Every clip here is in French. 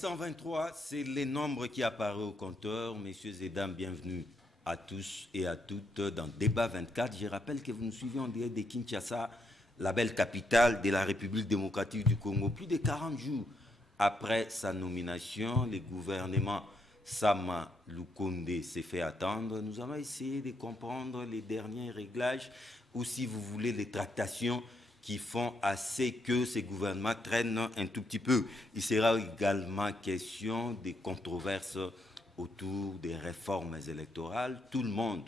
223, c'est les nombres qui apparaissent au compteur. Messieurs et dames, bienvenue à tous et à toutes dans Débat 24. Je rappelle que vous nous suivez en direct de Kinshasa, la belle capitale de la République démocratique du Congo. Plus de 40 jours après sa nomination, le gouvernement Sama Lukonde s'est fait attendre. Nous allons essayer de comprendre les derniers réglages ou, si vous voulez, les tractations qui font assez que ces gouvernements traînent un tout petit peu. Il sera également question des controverses autour des réformes électorales. Tout le monde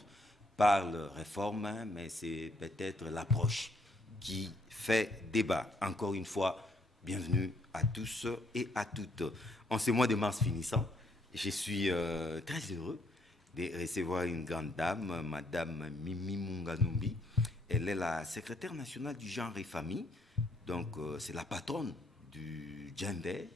parle réforme, mais c'est peut-être l'approche qui fait débat. Encore une fois, bienvenue à tous et à toutes. En ce mois de mars finissant, je suis très heureux de recevoir une grande dame, Madame Mimi Munganumbi. Elle est la secrétaire nationale du genre et famille, donc c'est la patronne du gender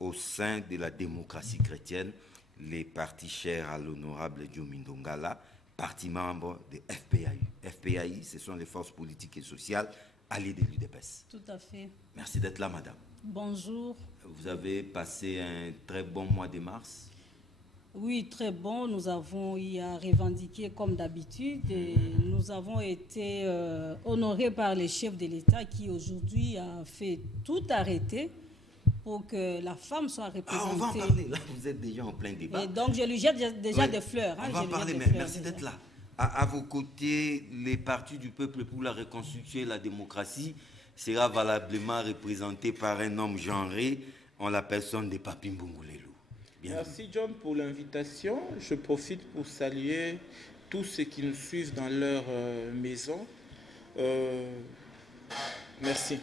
au sein de la démocratie chrétienne, les partis chers à l'honorable Diomindo Ngala, parti membre de FPAI. FPAI, ce sont les forces politiques et sociales alliées de l'UDPS. Tout à fait. Merci d'être là, madame. Bonjour. Vous avez passé un très bon mois de mars? Oui, très bon. Nous avons eu à revendiquer comme d'habitude et nous avons été honorés par les chefs de l'État qui aujourd'hui a fait tout arrêter pour que la femme soit représentée. Ah, on va en parler. Là, vous êtes déjà en plein débat. Et donc, je lui jette déjà des fleurs. On va en parler, mais merci d'être là. À vos côtés, les partis du peuple pour la reconstruction et la démocratie sera valablement représenté par un homme genré en la personne de Papi Mbungulelu. Merci John pour l'invitation. Je profite pour saluer tous ceux qui nous suivent dans leur maison. Merci.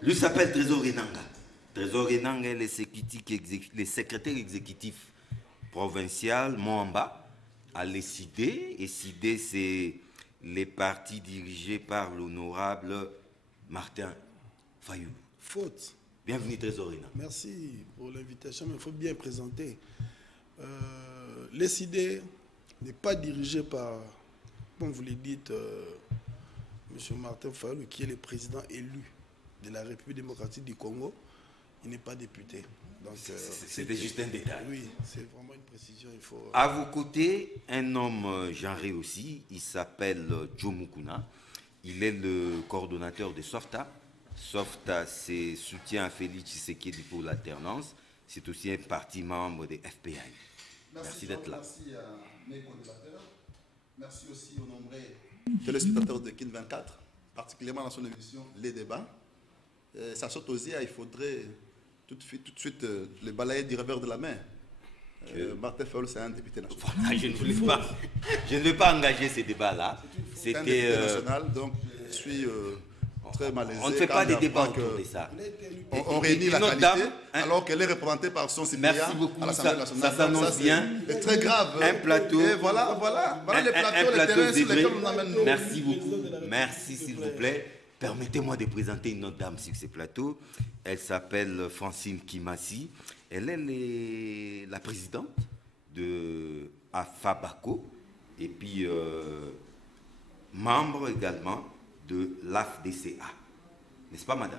Lui s'appelle Trésor Enanga. Trésor Enanga est le secrétaire exécutif provincial Moamba à l'ECID. ECID, c'est les partis dirigés par l'honorable Martin Fayou. Faute. Bienvenue Trésorina. Merci pour l'invitation, mais il faut bien présenter. L'ECID n'est pas dirigé par, comme vous le dites, M. Martin Fayou, qui est le président élu de la République démocratique du Congo. Il n'est pas député. C'était juste un détail. Oui, c'est vraiment une précision. Il faut... À vos côtés, un homme genré aussi, il s'appelle Joe Mukuna. Il est le coordonnateur de SOFTA. SOFTA, c'est soutien à Félix Tshisekedi pour l'alternance. C'est aussi un parti membre des FPI. Merci d'être là. Merci à mes co-débatteurs. Merci aussi aux nombreux téléspectateurs de KIN 24, particulièrement dans son émission Les Débats. Ça saute aux yeux, il faudrait tout de suite les balayer du revers de la main. Martin Fayou, c'est un député national. Voilà, je ne vais pas engager ces débats-là. C'est un député national, donc je suis... très malaisé. On ne fait pas des débats autour de ça. On réunit la qualité, alors qu'elle est représentée par son CPA. Merci beaucoup, à l'Assemblée nationale. ça s'annonce bien. C'est très grave. Un plateau. Et voilà les plateaux, les terrains sur lesquels on amène nos... Merci beaucoup. Merci, s'il vous plaît. Permettez-moi de présenter une autre dame sur ce plateau. Elle s'appelle Francine Kimassi. Elle est la présidente de AFABACO et puis membre également de l'AFDCA. N'est-ce pas, madame?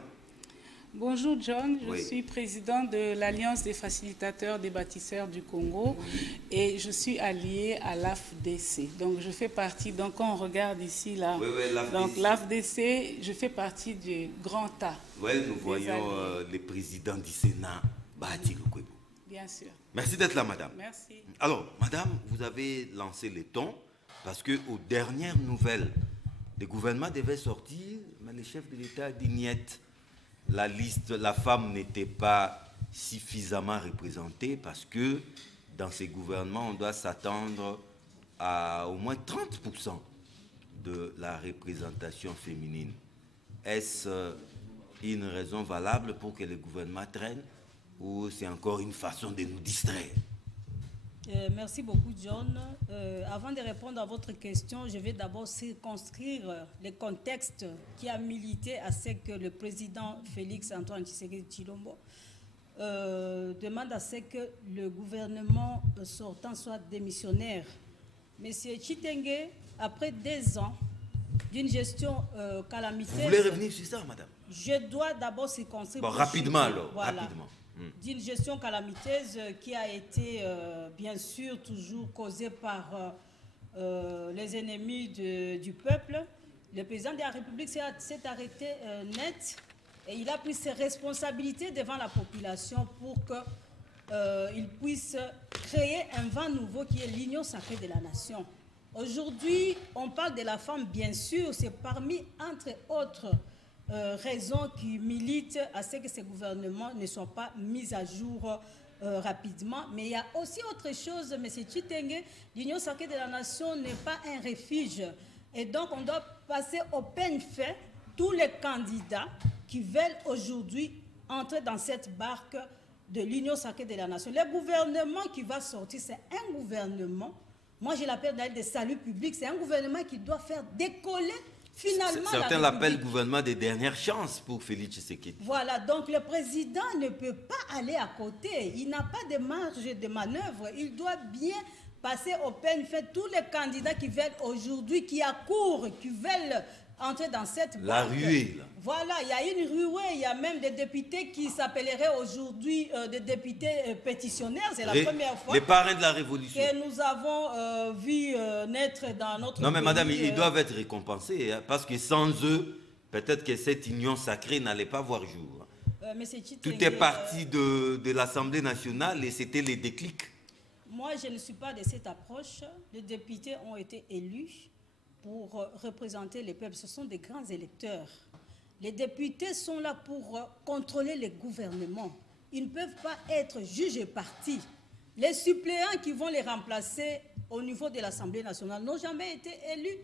Bonjour John, je suis président de l'Alliance des facilitateurs des bâtisseurs du Congo et je suis allié à l'AFDC. Donc je fais partie, donc quand on regarde ici là, donc l'AFDC, je fais partie du Grand A. Oui, nous voyons les présidents du Sénat, Bahati Lukwebo. Bien sûr. Merci d'être là, madame. Merci. Alors, madame, vous avez lancé les tons parce qu'aux dernières nouvelles, le gouvernement devait sortir, mais le chef de l'État a dit niet. La liste, la femme n'était pas suffisamment représentée parce que dans ces gouvernements, on doit s'attendre à au moins 30% de la représentation féminine. Est-ce une raison valable pour que le gouvernement traîne ou c'est encore une façon de nous distraire? Merci beaucoup, John. Avant de répondre à votre question, je vais d'abord circonscrire le contexte qui a milité à ce que le président Félix Antoine Tshisekedi Tshilombo demande à ce que le gouvernement sortant soit démissionnaire. Monsieur Chitenge, après 2 ans d'une gestion calamiteuse... Vous voulez revenir sur ça, madame? Je dois d'abord circonscrire... Bon, rapidement alors, voilà. rapidement. d'une gestion calamiteuse qui a été, bien sûr, toujours causée par les ennemis du peuple. Le président de la République s'est arrêté net et il a pris ses responsabilités devant la population pour qu'il puisse créer un vent nouveau qui est l'union sacrée de la nation. Aujourd'hui, on parle de la femme, bien sûr, c'est parmi, entre autres, raisons qui militent à ce que ces gouvernements ne soient pas mis à jour rapidement. Mais il y a aussi autre chose, M. Chitenge, l'Union sacrée de la nation n'est pas un refuge. Et donc, on doit passer au peine fait tous les candidats qui veulent aujourd'hui entrer dans cette barque de l'Union sacrée de la nation. Le gouvernement qui va sortir, c'est un gouvernement, moi je l'appelle d'ailleurs de salut public, c'est un gouvernement qui doit faire décoller finalement certains l'appellent gouvernement des dernières chances pour Félix Tshisekedi. Voilà, donc le président ne peut pas aller à côté. Il n'a pas de marge de manœuvre. Il doit bien passer au peine fait tous les candidats qui veulent aujourd'hui, qui accourent, qui veulent entrer dans cette banque. La ruée, là. Voilà, il y a une ruée, il y a même des députés qui s'appelleraient aujourd'hui des députés pétitionnaires. C'est la première fois les parrains de la révolution que nous avons vu naître dans notre pays. Non mais madame, ils doivent être récompensés, hein, parce que sans eux, peut-être que cette union sacrée n'allait pas voir jour. Tout est parti de l'Assemblée nationale et c'était les déclics. Moi, je ne suis pas de cette approche. Les députés ont été élus pour représenter les peuples. Ce sont des grands électeurs. Les députés sont là pour contrôler les gouvernements. Ils ne peuvent pas être juges et partis. Les suppléants qui vont les remplacer au niveau de l'Assemblée nationale n'ont jamais été élus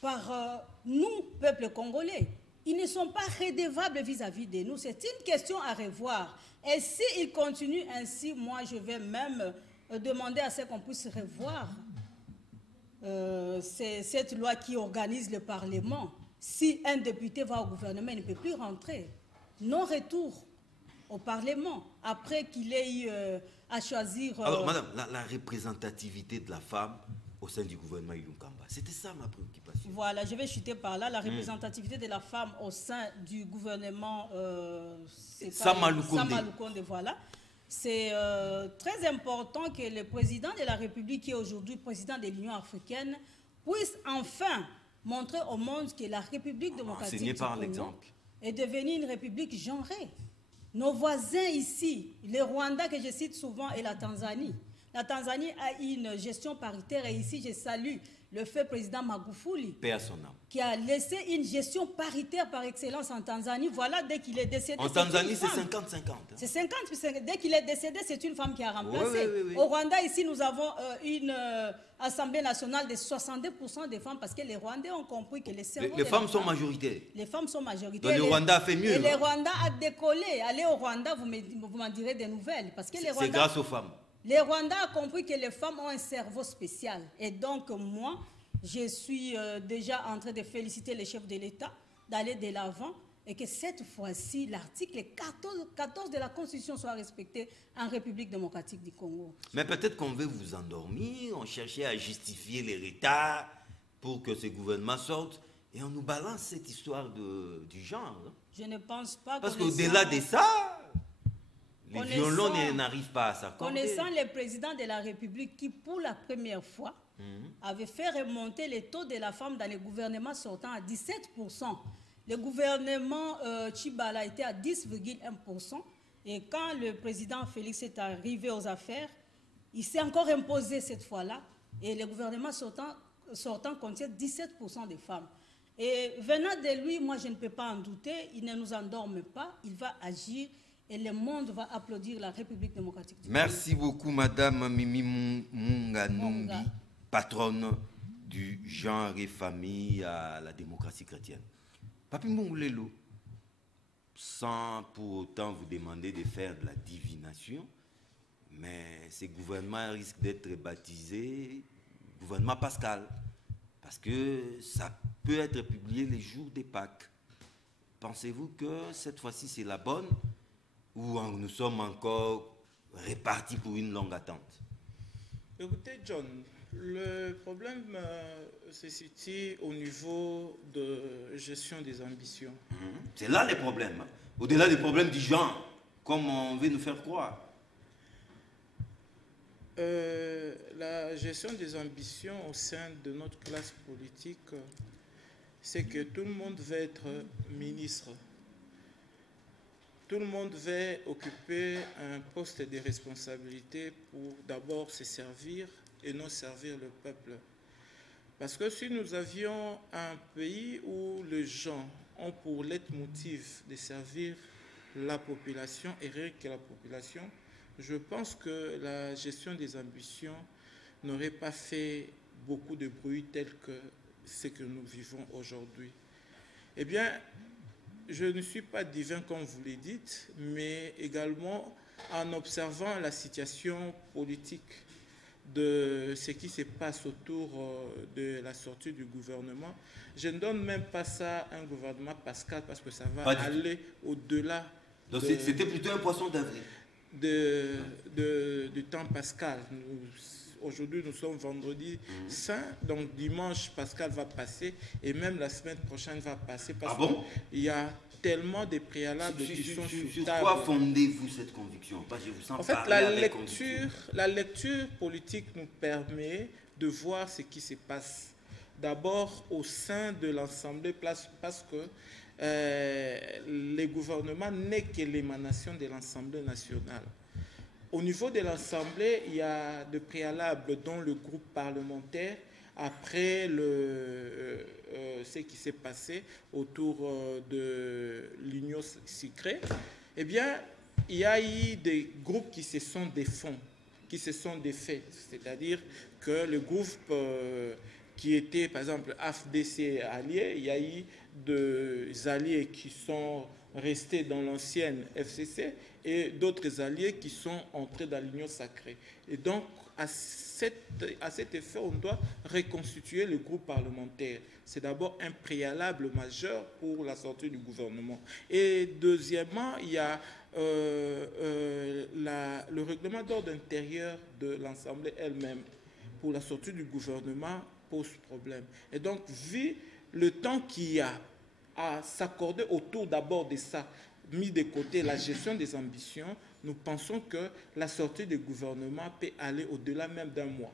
par nous, peuple congolais. Ils ne sont pas redevables vis-à-vis de nous. C'est une question à revoir. Et s'ils continuent ainsi, moi, je vais même demander à ce qu'on puisse revoir cette loi qui organise le Parlement. Si un député va au gouvernement, il ne peut plus rentrer. Non-retour au Parlement, après qu'il ait eu à choisir... Alors, madame, la représentativité de la femme au sein du gouvernement Ilunkamba, c'était ça ma préoccupation. Voilà, je vais chuter par là. La représentativité de la femme au sein du gouvernement Samaloukonde, voilà. C'est très important que le président de la République, qui est aujourd'hui président de l'Union africaine, puisse enfin montrer au monde que la République démocratique du Congo est devenue une république genrée. Nos voisins ici, le Rwanda que je cite souvent et la Tanzanie. La Tanzanie a une gestion paritaire et ici je salue le feu président Magufuli qui a laissé une gestion paritaire par excellence en Tanzanie. Voilà, dès qu'il est décédé... En Tanzanie, c'est 50-50. Hein. C'est 50, dès qu'il est décédé, c'est une femme qui a remplacé. Oui. Au Rwanda, ici, nous avons une assemblée nationale de 62% des femmes parce que les Rwandais ont compris que les cerveaux... Les femmes sont majoritaires. Les femmes sont majoritaires. Donc le Rwanda a fait mieux. Et le Rwanda a décollé. Allez au Rwanda, vous m'en direz des nouvelles. C'est grâce aux femmes. Les Rwandais ont compris que les femmes ont un cerveau spécial. Et donc, moi, je suis déjà en train de féliciter les chefs de l'État d'aller de l'avant et que cette fois-ci, l'article 14 de la Constitution soit respecté en République démocratique du Congo. Mais peut-être qu'on veut vous endormir, on cherchait à justifier les retards pour que ce gouvernement sorte et on nous balance cette histoire du genre. Hein. Je ne pense pas. Parce qu'au-delà de ça... Les violons n'arrivent pas à s'accorder. Connaissant le président de la République qui, pour la première fois, avait fait remonter les taux de la femme dans les gouvernements sortants à 17%. Le gouvernement Tshibala était à 10,1%. Et quand le président Félix est arrivé aux affaires, il s'est encore imposé cette fois-là. Et le gouvernement sortant contient 17% des femmes. Et venant de lui, moi je ne peux pas en douter, il ne nous endorme pas, il va agir. Et le monde va applaudir la République démocratique du Congo. Merci beaucoup, Madame Mimi Munganumbi, patronne du genre et famille à la démocratie chrétienne. Papi Mungulelo, sans pour autant vous demander de faire de la divination, mais ce gouvernement risque d'être baptisé gouvernement Pascal, parce que ça peut être publié les jours des Pâques. Pensez-vous que cette fois-ci c'est la bonne? Ou nous sommes encore répartis pour une longue attente? Écoutez, John, le problème se situe au niveau de gestion des ambitions. C'est là le problème. Au-delà des problèmes du genre. comme on veut nous faire croire. La gestion des ambitions au sein de notre classe politique, c'est que tout le monde veut être ministre. Tout le monde veut occuper un poste de responsabilité pour d'abord se servir et non servir le peuple. Parce que si nous avions un pays où les gens ont pour leitmotiv de servir la population et rien que la population, je pense que la gestion des ambitions n'aurait pas fait beaucoup de bruit tel que ce que nous vivons aujourd'hui. Eh bien, je ne suis pas divin comme vous le dites, mais également en observant la situation politique de ce qui se passe autour de la sortie du gouvernement, je ne donne même pas ça un gouvernement Pascal parce que ça va aller au-delà. Donc c'était plutôt un poisson d'avril. Du temps Pascal. Aujourd'hui, nous sommes vendredi saint, donc dimanche, Pascal va passer, et même la semaine prochaine va passer, parce qu'il y a tellement de préalables qui sont sur table. Sur quoi fondez-vous cette conviction? Parce que je vous sens en fait, la lecture politique nous permet de voir ce qui se passe. D'abord au sein de l'Assemblée, parce que le gouvernement n'est que l'émanation de l'Assemblée nationale. Au niveau de l'Assemblée, il y a des préalables dont le groupe parlementaire, après ce qui s'est passé autour de l'Union sacrée, eh bien, il y a eu des groupes qui se sont défaits, c'est-à-dire que le groupe qui était, par exemple, AFDC allié, il y a eu des alliés qui sont restés dans l'ancienne FCC et d'autres alliés qui sont entrés dans l'Union sacrée. Et donc, à cet effet, on doit reconstituer le groupe parlementaire. C'est d'abord un préalable majeur pour la sortie du gouvernement. Et deuxièmement, il y a le règlement d'ordre intérieur de l'Assemblée elle-même pour la sortie du gouvernement pose problème. Et donc, vu le temps qu'il y a à s'accorder autour d'abord de ça, mis de côté la gestion des ambitions, nous pensons que la sortie du gouvernement peut aller au-delà même d'un mois.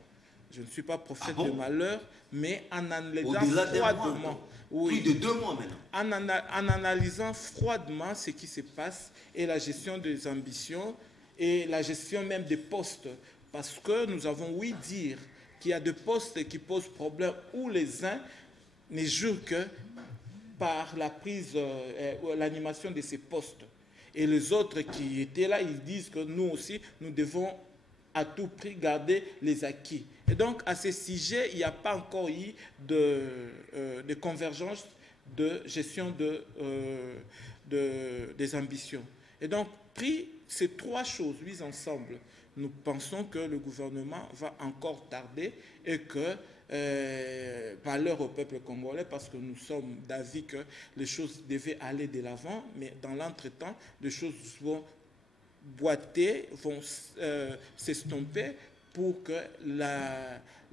Je ne suis pas prophète de malheur, mais en analysant froidement, plus de 2 mois maintenant, en analysant froidement ce qui se passe et la gestion des ambitions et la gestion même des postes, parce que nous avons ouï dire qu'il y a des postes qui posent problème où les uns ne jurent que par la prise, l'animation de ces postes. Et les autres qui étaient là, ils disent que nous aussi, nous devons à tout prix garder les acquis. Et donc, à ce sujet, il n'y a pas encore eu de convergence de gestion des ambitions. Et donc, pris ces 3 choses mises ensemble, nous pensons que le gouvernement va encore tarder et que malheur au peuple congolais, parce que nous sommes d'avis que les choses devaient aller de l'avant, mais dans l'entretemps, les choses vont boiter, vont s'estomper pour que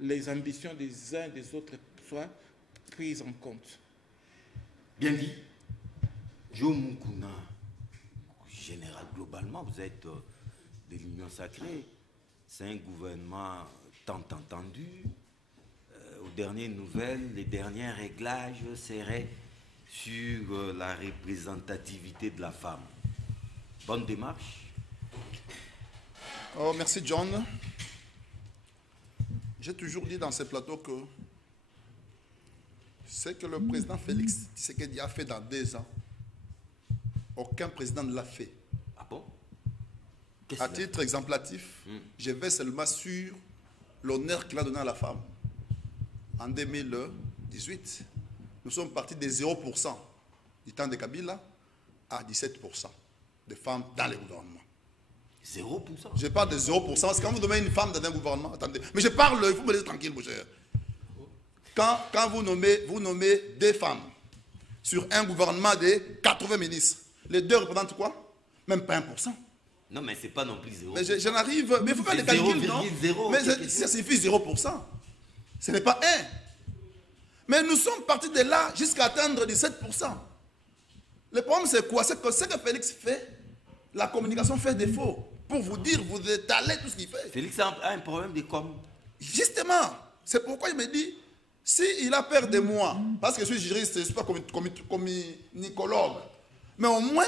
les ambitions des uns et des autres soient prises en compte. Bien dit. Jo Mukuna, général, globalement, vous êtes de l'Union sacrée. C'est un gouvernement tant entendu. Aux dernières nouvelles, les derniers réglages seraient sur la représentativité de la femme. Bonne démarche. Oh, merci John. J'ai toujours dit dans ce plateau que ce que le président Félix Tshisekedi a fait dans 2 ans, aucun président ne l'a fait. Ah bon? À titre exemplatif, je vais seulement sur l'honneur qu'il a donné à la femme. En 2018, nous sommes partis de 0% du temps de Kabila à 17% de femmes dans le gouvernement. 0%? Je parle de 0%, parce que quand vous nommez une femme dans un gouvernement, attendez, mais je parle, il faut me laisser tranquille, mon cher. Quand vous nommez 2 femmes sur un gouvernement de 80 ministres, les 2 représentent quoi? Même pas 1%. Non, mais ce n'est pas non plus 0%. Mais j'en arrive, mais il faut faire les calculs, non? 0, mais ça suffit 0%. Ce n'est pas 1. Mais nous sommes partis de là jusqu'à atteindre 17%. Le problème, c'est quoi? C'est que ce que Félix fait, la communication fait défaut pour vous dire, vous étalez tout ce qu'il fait. Félix a un problème de com. Justement, c'est pourquoi il me dit, s'il a peur de moi, parce que je suis juriste, je ne suis pas communicologue, mais au moins,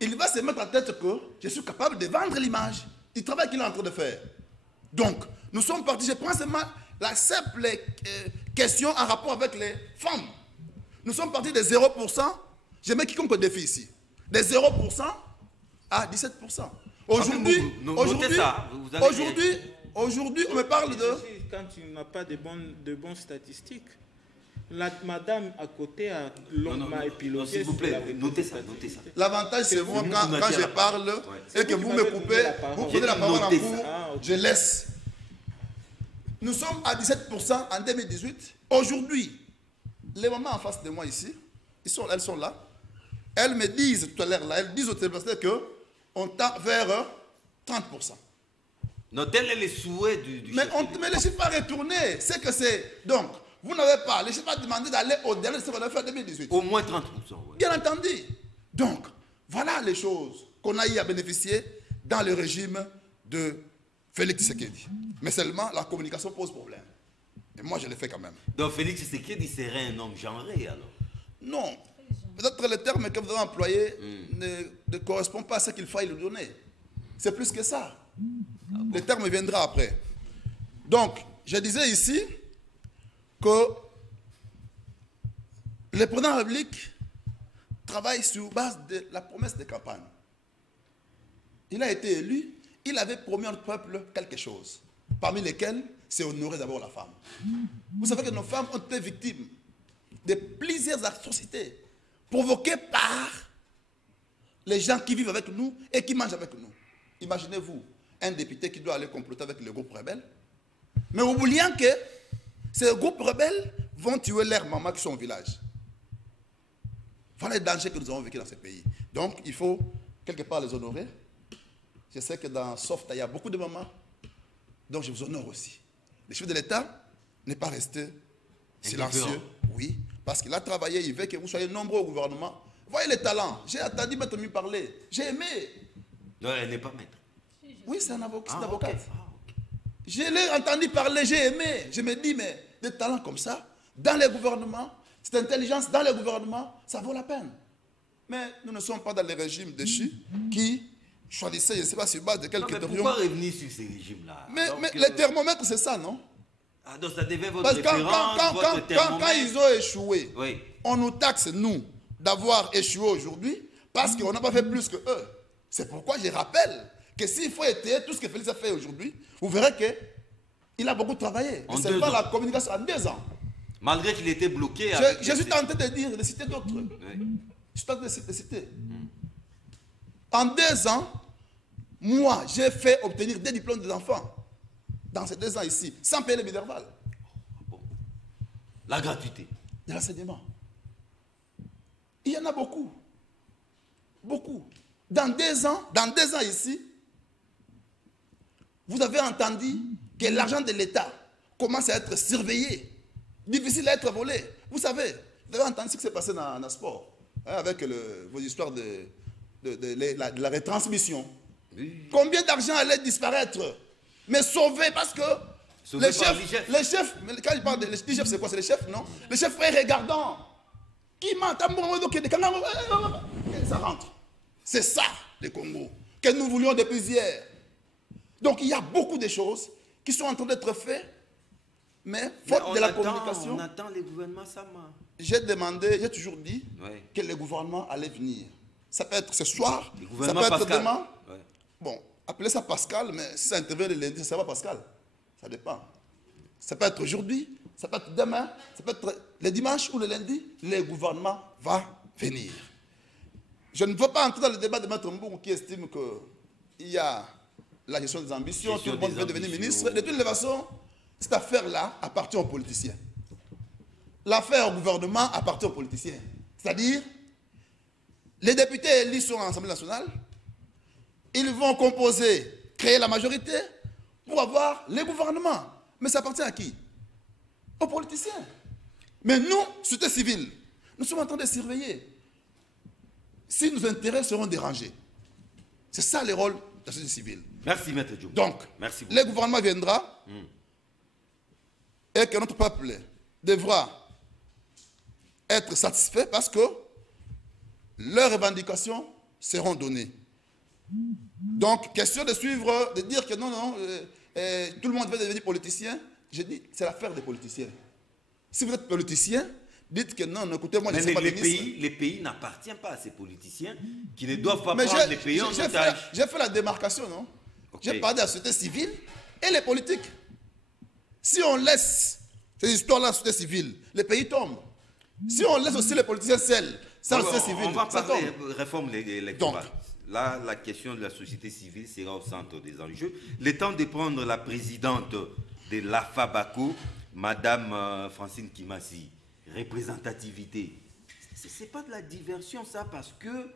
il va se mettre en tête que je suis capable de vendre l'image du travail qu'il est en train de faire. Donc, nous sommes partis, je prends seulement la simple question en rapport avec les femmes. Nous sommes partis de 0%, je mets quiconque défi ici, de 0% à 17%. Aujourd'hui, on me parle de... Quand tu n'as pas de bonnes statistiques, la madame à côté a longuement épilogué. S'il vous plaît, notez ça. L'avantage, c'est moi, quand je parle, et que vous me coupez, vous prenez la parole en cours, je laisse. Nous sommes à 17% en 2018. Aujourd'hui, les mamans en face de moi ici, elles sont là. Elles me disent tout à l'heure, elles disent au téléspectateur qu'on tend vers 30%. Notez les souhaits du mais chef. Mais les chiffres à retourner, c'est que c'est... Donc, vous n'avez pas, les chiffres à demander d'aller au-delà de ce qu'on a fait en 2018. Au moins 30%. Ouais. Bien entendu. Donc, voilà les choses qu'on a eu à bénéficier dans le régime de Félix Tshisekedi. Mais seulement, la communication pose problème. Et moi, je le fais quand même. Donc, Félix Tshisekedi serait un homme genré, alors? Non. Peut-être le terme que vous avez employé ne correspond pas à ce qu'il faille lui donner. C'est plus que ça. Le terme viendra après. Donc, je disais ici que le président de la République travaille sur base de la promesse de campagne. Il a été élu, il avait promis au peuple quelque chose, parmi lesquels c'est honorer d'abord la femme. Vous savez que nos femmes ont été victimes de plusieurs atrocités provoquées par les gens qui vivent avec nous et qui mangent avec nous. Imaginez-vous un député qui doit aller comploter avec le groupe rebelle, mais oubliant que ces groupes rebelles vont tuer leurs mamans qui sont au village. Voilà les dangers que nous avons vécu dans ce pays. Donc, il faut quelque part les honorer. Je sais que dans Softa, il y a beaucoup de mamans, donc je vous honore aussi. Le chef de l'État n'est pas resté silencieux. Oui, parce qu'il a travaillé, il veut que vous soyez nombreux au gouvernement. Voyez les talents. J'ai attendu Maître lui parler. J'ai aimé. Non, elle n'est pas maître. Oui, c'est un avocat. Ah, Okay. Okay. Je l'ai entendu parler, j'ai aimé. Je me dis, mais des talents comme ça, dans les gouvernements, cette intelligence dans les gouvernements, ça vaut la peine. Mais nous ne sommes pas dans les régimes déchus qui choisissaient, je ne sais pas sur base de quelques non, mais pourquoi revenir sur ces régimes-là? Mais les thermomètres, c'est ça, non? Ah, donc ça devait votre Parce que quand ils ont échoué, oui, on nous taxe, nous, d'avoir échoué aujourd'hui parce qu'on n'a pas fait plus que eux. C'est pourquoi je rappelle que s'il faut étayer tout ce que Félix a fait aujourd'hui, vous verrez qu'il a beaucoup travaillé. C'est pas la communication en 2 ans. Malgré qu'il était bloqué. Je suis tenté de dire, de citer d'autres. Oui. Je suis tenté de citer. En 2 ans, moi, j'ai fait obtenir des diplômes des enfants. Dans ces 2 ans ici, sans payer les Minerval. Bon. La gratuité. De l'enseignement. Il y en a beaucoup. Beaucoup. Dans 2 ans ici, vous avez entendu que l'argent de l'État commence à être surveillé, difficile à être volé. Vous savez, vous avez entendu ce qui s'est passé dans le sport, hein, avec vos histoires de la retransmission. Oui. Combien d'argent allait disparaître, mais sauvé parce que les chefs, quand il parle de les chefs, c'est quoi? C'est les chefs, non? Les chefs frères regardants, qui mentent, ça rentre. C'est ça, le Congo, que nous voulions depuis hier. Donc, il y a beaucoup de choses qui sont en train d'être faites, mais faute de la communication. On attend les gouvernements Sama. J'ai toujours dit que le gouvernement allait venir. Ça peut être ce soir, ça peut être demain. Ouais. Bon, appelez ça Pascal, mais si ça intervient le lundi, ça va Pascal. Ça dépend. Ça peut être aujourd'hui, ça peut être demain, ça peut être le dimanche ou le lundi, le gouvernement va venir. Je ne veux pas entrer dans le débat de Maître Mboukou qui estime qu'il y a la gestion des ambitions, tout le monde veut devenir ministre. De toute façon, cette affaire-là appartient aux politiciens. L'affaire au gouvernement appartient aux politiciens. C'est-à-dire, les députés élus sont à l'Assemblée nationale, ils vont composer, créer la majorité pour avoir les gouvernements. Mais ça appartient à qui? Aux politiciens. Mais nous, société civile, nous sommes en train de surveiller. Si nos intérêts seront dérangés, C'est ça le rôle de la société civile. Merci, Maître Diop. Donc, merci beaucoup. le gouvernement viendra et que notre peuple devra être satisfait parce que leurs revendications seront données. Donc, question de suivre, de dire que non, tout le monde veut devenir politicien. Je dis, c'est l'affaire des politiciens. Si vous êtes politicien, dites que non, écoutez-moi, je ne suis pas ministre. Les pays n'appartiennent pas à ces politiciens qui ne doivent pas prendre les pays en otage. J'ai fait la démarcation, non? Okay. J'ai parlé de la société civile et les politiques. Si on laisse ces histoires-là à la société civile, les pays tombent. Si on laisse aussi les politiciens seuls, ça, la société civile, on va parler de réforme électorale. Là, la question de la société civile sera au centre des enjeux. Le temps de prendre la présidente de l'AFABACO, Madame Francine Kimassi. Représentativité. Ce n'est pas de la diversion, ça, parce que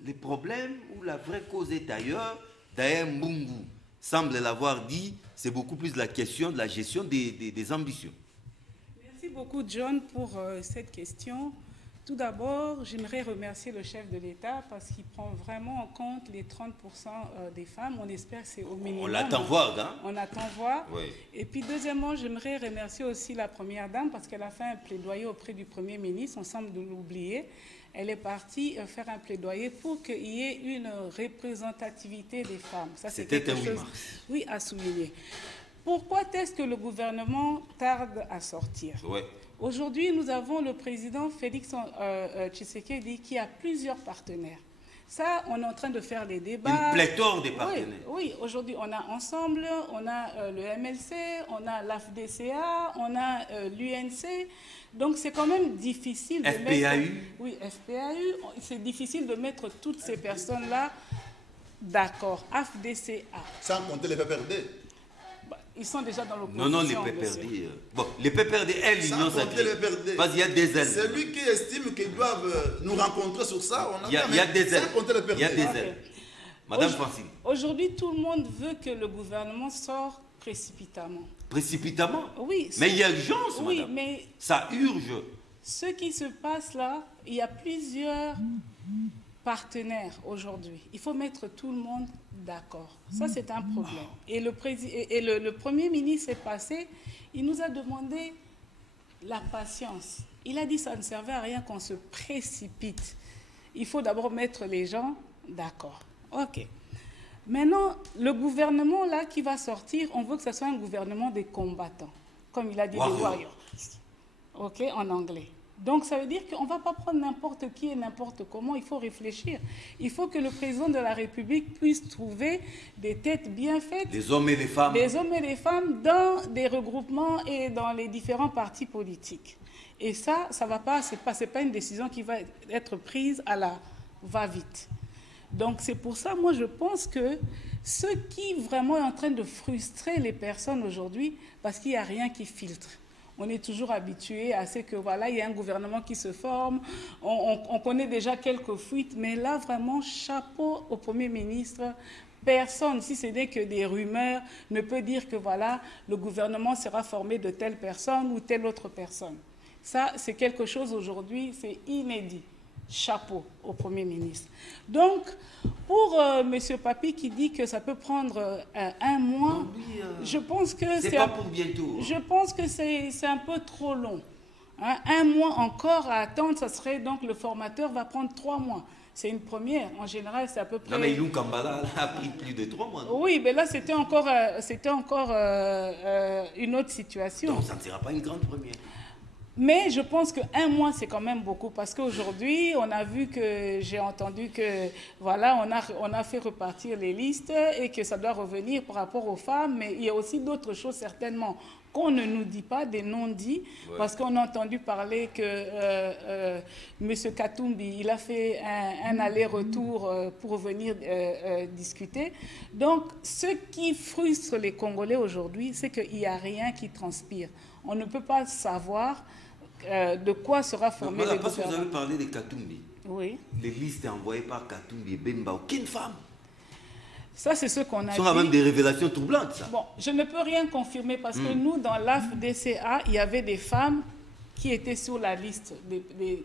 les problèmes ou la vraie cause est ailleurs. D'ailleurs, Mbungu semble l'avoir dit, c'est beaucoup plus la question de la gestion des ambitions. Merci beaucoup, John, pour cette question. Tout d'abord, j'aimerais remercier le chef de l'État parce qu'il prend vraiment en compte les 30% des femmes. On espère que c'est au minimum. On l'attend voir, hein? On attend voir. Oui. Et puis, deuxièmement, j'aimerais remercier aussi la Première Dame parce qu'elle a fait un plaidoyer auprès du Premier ministre. On semble de l'oublier. Elle est partie faire un plaidoyer pour qu'il y ait une représentativité des femmes. Ça, c'est quelque chose, oui, à souligner. Pourquoi est-ce que le gouvernement tarde à sortir? Oui. Aujourd'hui, nous avons le président Félix Tshisekedi qui a plusieurs partenaires. Ça, on est en train de faire les débats. Une pléthore de partenaires. Oui, aujourd'hui, on a Ensemble, on a le MLC, on a l'AFDCA, on a l'UNC. Donc, c'est quand même difficile de mettre... Oui, FPAU. C'est difficile de mettre toutes ces personnes-là d'accord. AFDCA. Sans compter les PPRD. Ils sont déjà dans l'opposition. Non, les PPRD. Bon, les PPRD, elles, l'Union sacrée. Parce qu'il y a des ailes. C'est lui qui estime qu'ils doivent nous rencontrer sur ça. Il y a des ailes. Il y a des ailes. Madame Francine. Aujourd'hui, tout le monde veut que le gouvernement sorte précipitamment. Précipitamment? Oui. Mais il y a urgence, oui, madame. Mais ça urge. Ce qui se passe là, il y a plusieurs partenaires aujourd'hui. Il faut mettre tout le monde d'accord. Ça, c'est un problème. Et le Premier ministre est passé, il nous a demandé la patience. Il a dit que ça ne servait à rien qu'on se précipite. Il faut d'abord mettre les gens d'accord. OK. Maintenant, le gouvernement là qui va sortir, on veut que ce soit un gouvernement des combattants. Comme il a dit, des warriors. OK, en anglais. Donc, ça veut dire qu'on ne va pas prendre n'importe qui et n'importe comment. Il faut réfléchir. Il faut que le président de la République puisse trouver des têtes bien faites. Des hommes et des femmes. Des hommes et des femmes dans des regroupements et dans les différents partis politiques. Et ça ne va pas, c'est pas une décision qui va être prise à la va-vite. Donc, c'est pour ça, moi, je pense que ce qui vraiment est en train de frustrer les personnes aujourd'hui, parce qu'il n'y a rien qui filtre. On est toujours habitué à ce que, voilà, il y a un gouvernement qui se forme, on connaît déjà quelques fuites, mais là, vraiment, chapeau au Premier ministre. Personne, si ce n'est que des rumeurs, ne peut dire que, voilà, le gouvernement sera formé de telle personne ou telle autre personne. Ça, c'est quelque chose aujourd'hui, c'est inédit. Chapeau au Premier ministre. Donc, pour M. Papi qui dit que ça peut prendre un mois, non, lui, je pense que c'est pas pour bientôt. Je pense que c'est un peu trop long. Hein? Un mois encore à attendre, ça serait donc le formateur va prendre 3 mois. C'est une première. En général, c'est à peu près... Non, mais Ilou Kambala a pris plus de 3 mois. Non? Oui, mais là, c'était encore une autre situation. Donc, ça ne sera pas une grande première. Mais je pense qu'un mois, c'est quand même beaucoup. Parce qu'aujourd'hui, on a vu que, j'ai entendu que, voilà, on a fait repartir les listes et que ça doit revenir par rapport aux femmes. Mais il y a aussi d'autres choses, certainement, qu'on ne nous dit pas, des non-dits. Ouais. Parce qu'on a entendu parler que M. Katumbi, il a fait un aller-retour pour venir discuter. Donc, ce qui frustre les Congolais aujourd'hui, c'est qu'il n'y a rien qui transpire. On ne peut pas savoir de quoi sera formé le gouvernement. Parce que vous avez parlé de Katumbi. Oui. Les listes envoyées par Katumbi et Bemba, aucune femme. Ça, c'est ce qu'on a dit. Ce sont même des révélations troublantes, ça. Bon, je ne peux rien confirmer parce que nous, dans l'AFDCA, il y avait des femmes qui étaient sur la liste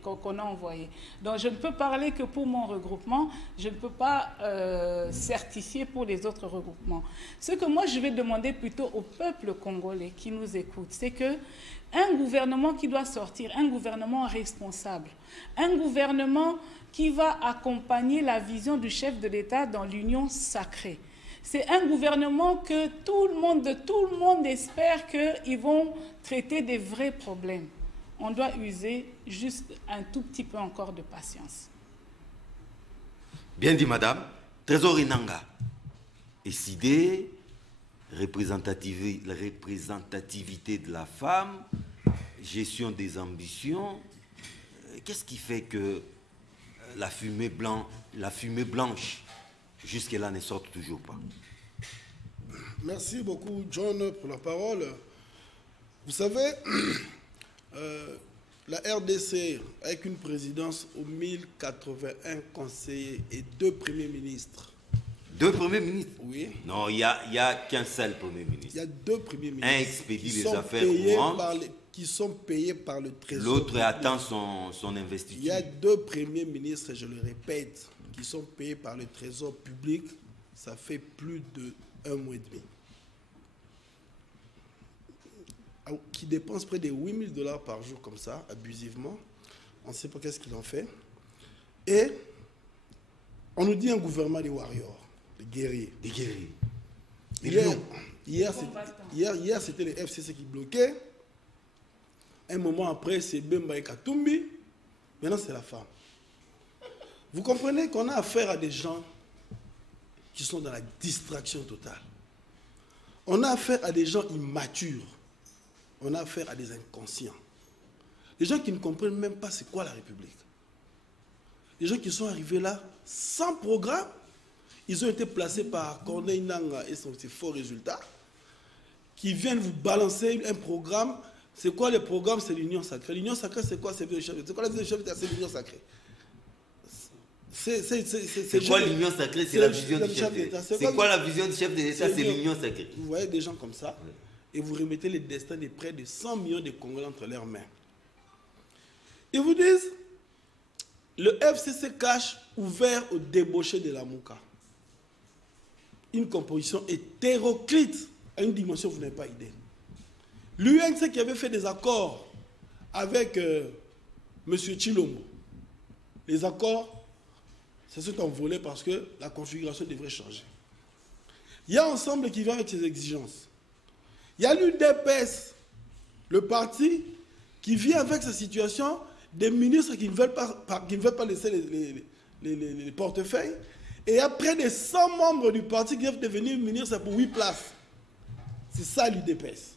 qu'on a envoyée. Donc, je ne peux parler que pour mon regroupement, je ne peux pas certifier pour les autres regroupements. Ce que moi, je vais demander plutôt au peuple congolais qui nous écoute, c'est que un gouvernement qui doit sortir, un gouvernement responsable, un gouvernement qui va accompagner la vision du chef de l'État dans l'union sacrée. C'est un gouvernement que tout le monde espère qu'ils vont traiter des vrais problèmes. On doit user juste un tout petit peu encore de patience. Bien dit, madame. Trésor Inanga. SID, la représentativité de la femme, gestion des ambitions. Qu'est-ce qui fait que la fumée blanche, jusque-là, ne sort toujours pas? Merci beaucoup, John, pour la parole. Vous savez, la RDC, avec une présidence aux 1081 conseillers et 2 premiers ministres. 2 premiers ministres? Oui. Non, il n'y a qu'un seul premier ministre. Il y a 2 premiers ministres. Un expédie les affaires courantes. Qui sont payés par le Trésor. L'autre attend son investiture. Il y a 2 premiers ministres, je le répète, qui sont payés par le Trésor public. Ça fait plus de 1 mois et demi. Qui dépensent près de 8 000 $ par jour comme ça, abusivement. On ne sait pas qu'est-ce qu'ils ont fait. Et on nous dit un gouvernement des warriors, des guerriers. Des guerriers. Hier, c'était les FCC qui bloquaient. Un moment après, c'est Bemba et Katumbi. Maintenant, c'est la femme. Vous comprenez qu'on a affaire à des gens qui sont dans la distraction totale. On a affaire à des gens immatures. On a affaire à des inconscients. Des gens qui ne comprennent même pas c'est quoi la République. Des gens qui sont arrivés là sans programme. Ils ont été placés par Corneille Nanga et ses faux résultats. Qui viennent vous balancer un programme. C'est quoi le programme? C'est l'union sacrée. L'union sacrée, c'est quoi? C'est quoi la vision du chef d'État? C'est l'union sacrée. C'est quoi l'union sacrée? C'est la vision du chef d'État. C'est quoi la vision du chef d'État? C'est l'union sacrée. Vous voyez des gens comme ça, et vous remettez les destins de près de 100 millions de Congolais entre leurs mains. Ils vous disent, le FCC cache ouvert au débauché de la Mouka. Une composition hétéroclite à une dimension que vous n'avez pas idée. L'UNC qui avait fait des accords avec M. Chilombo, les accords se sont envolés parce que la configuration devrait changer. Il y a Ensemble qui vient avec ses exigences. Il y a l'UDPS, le parti qui vit avec sa situation des ministres qui ne veulent pas laisser les portefeuilles. Et il y a près de 100 membres du parti qui doivent devenir ministres pour 8 places. C'est ça l'UDPS.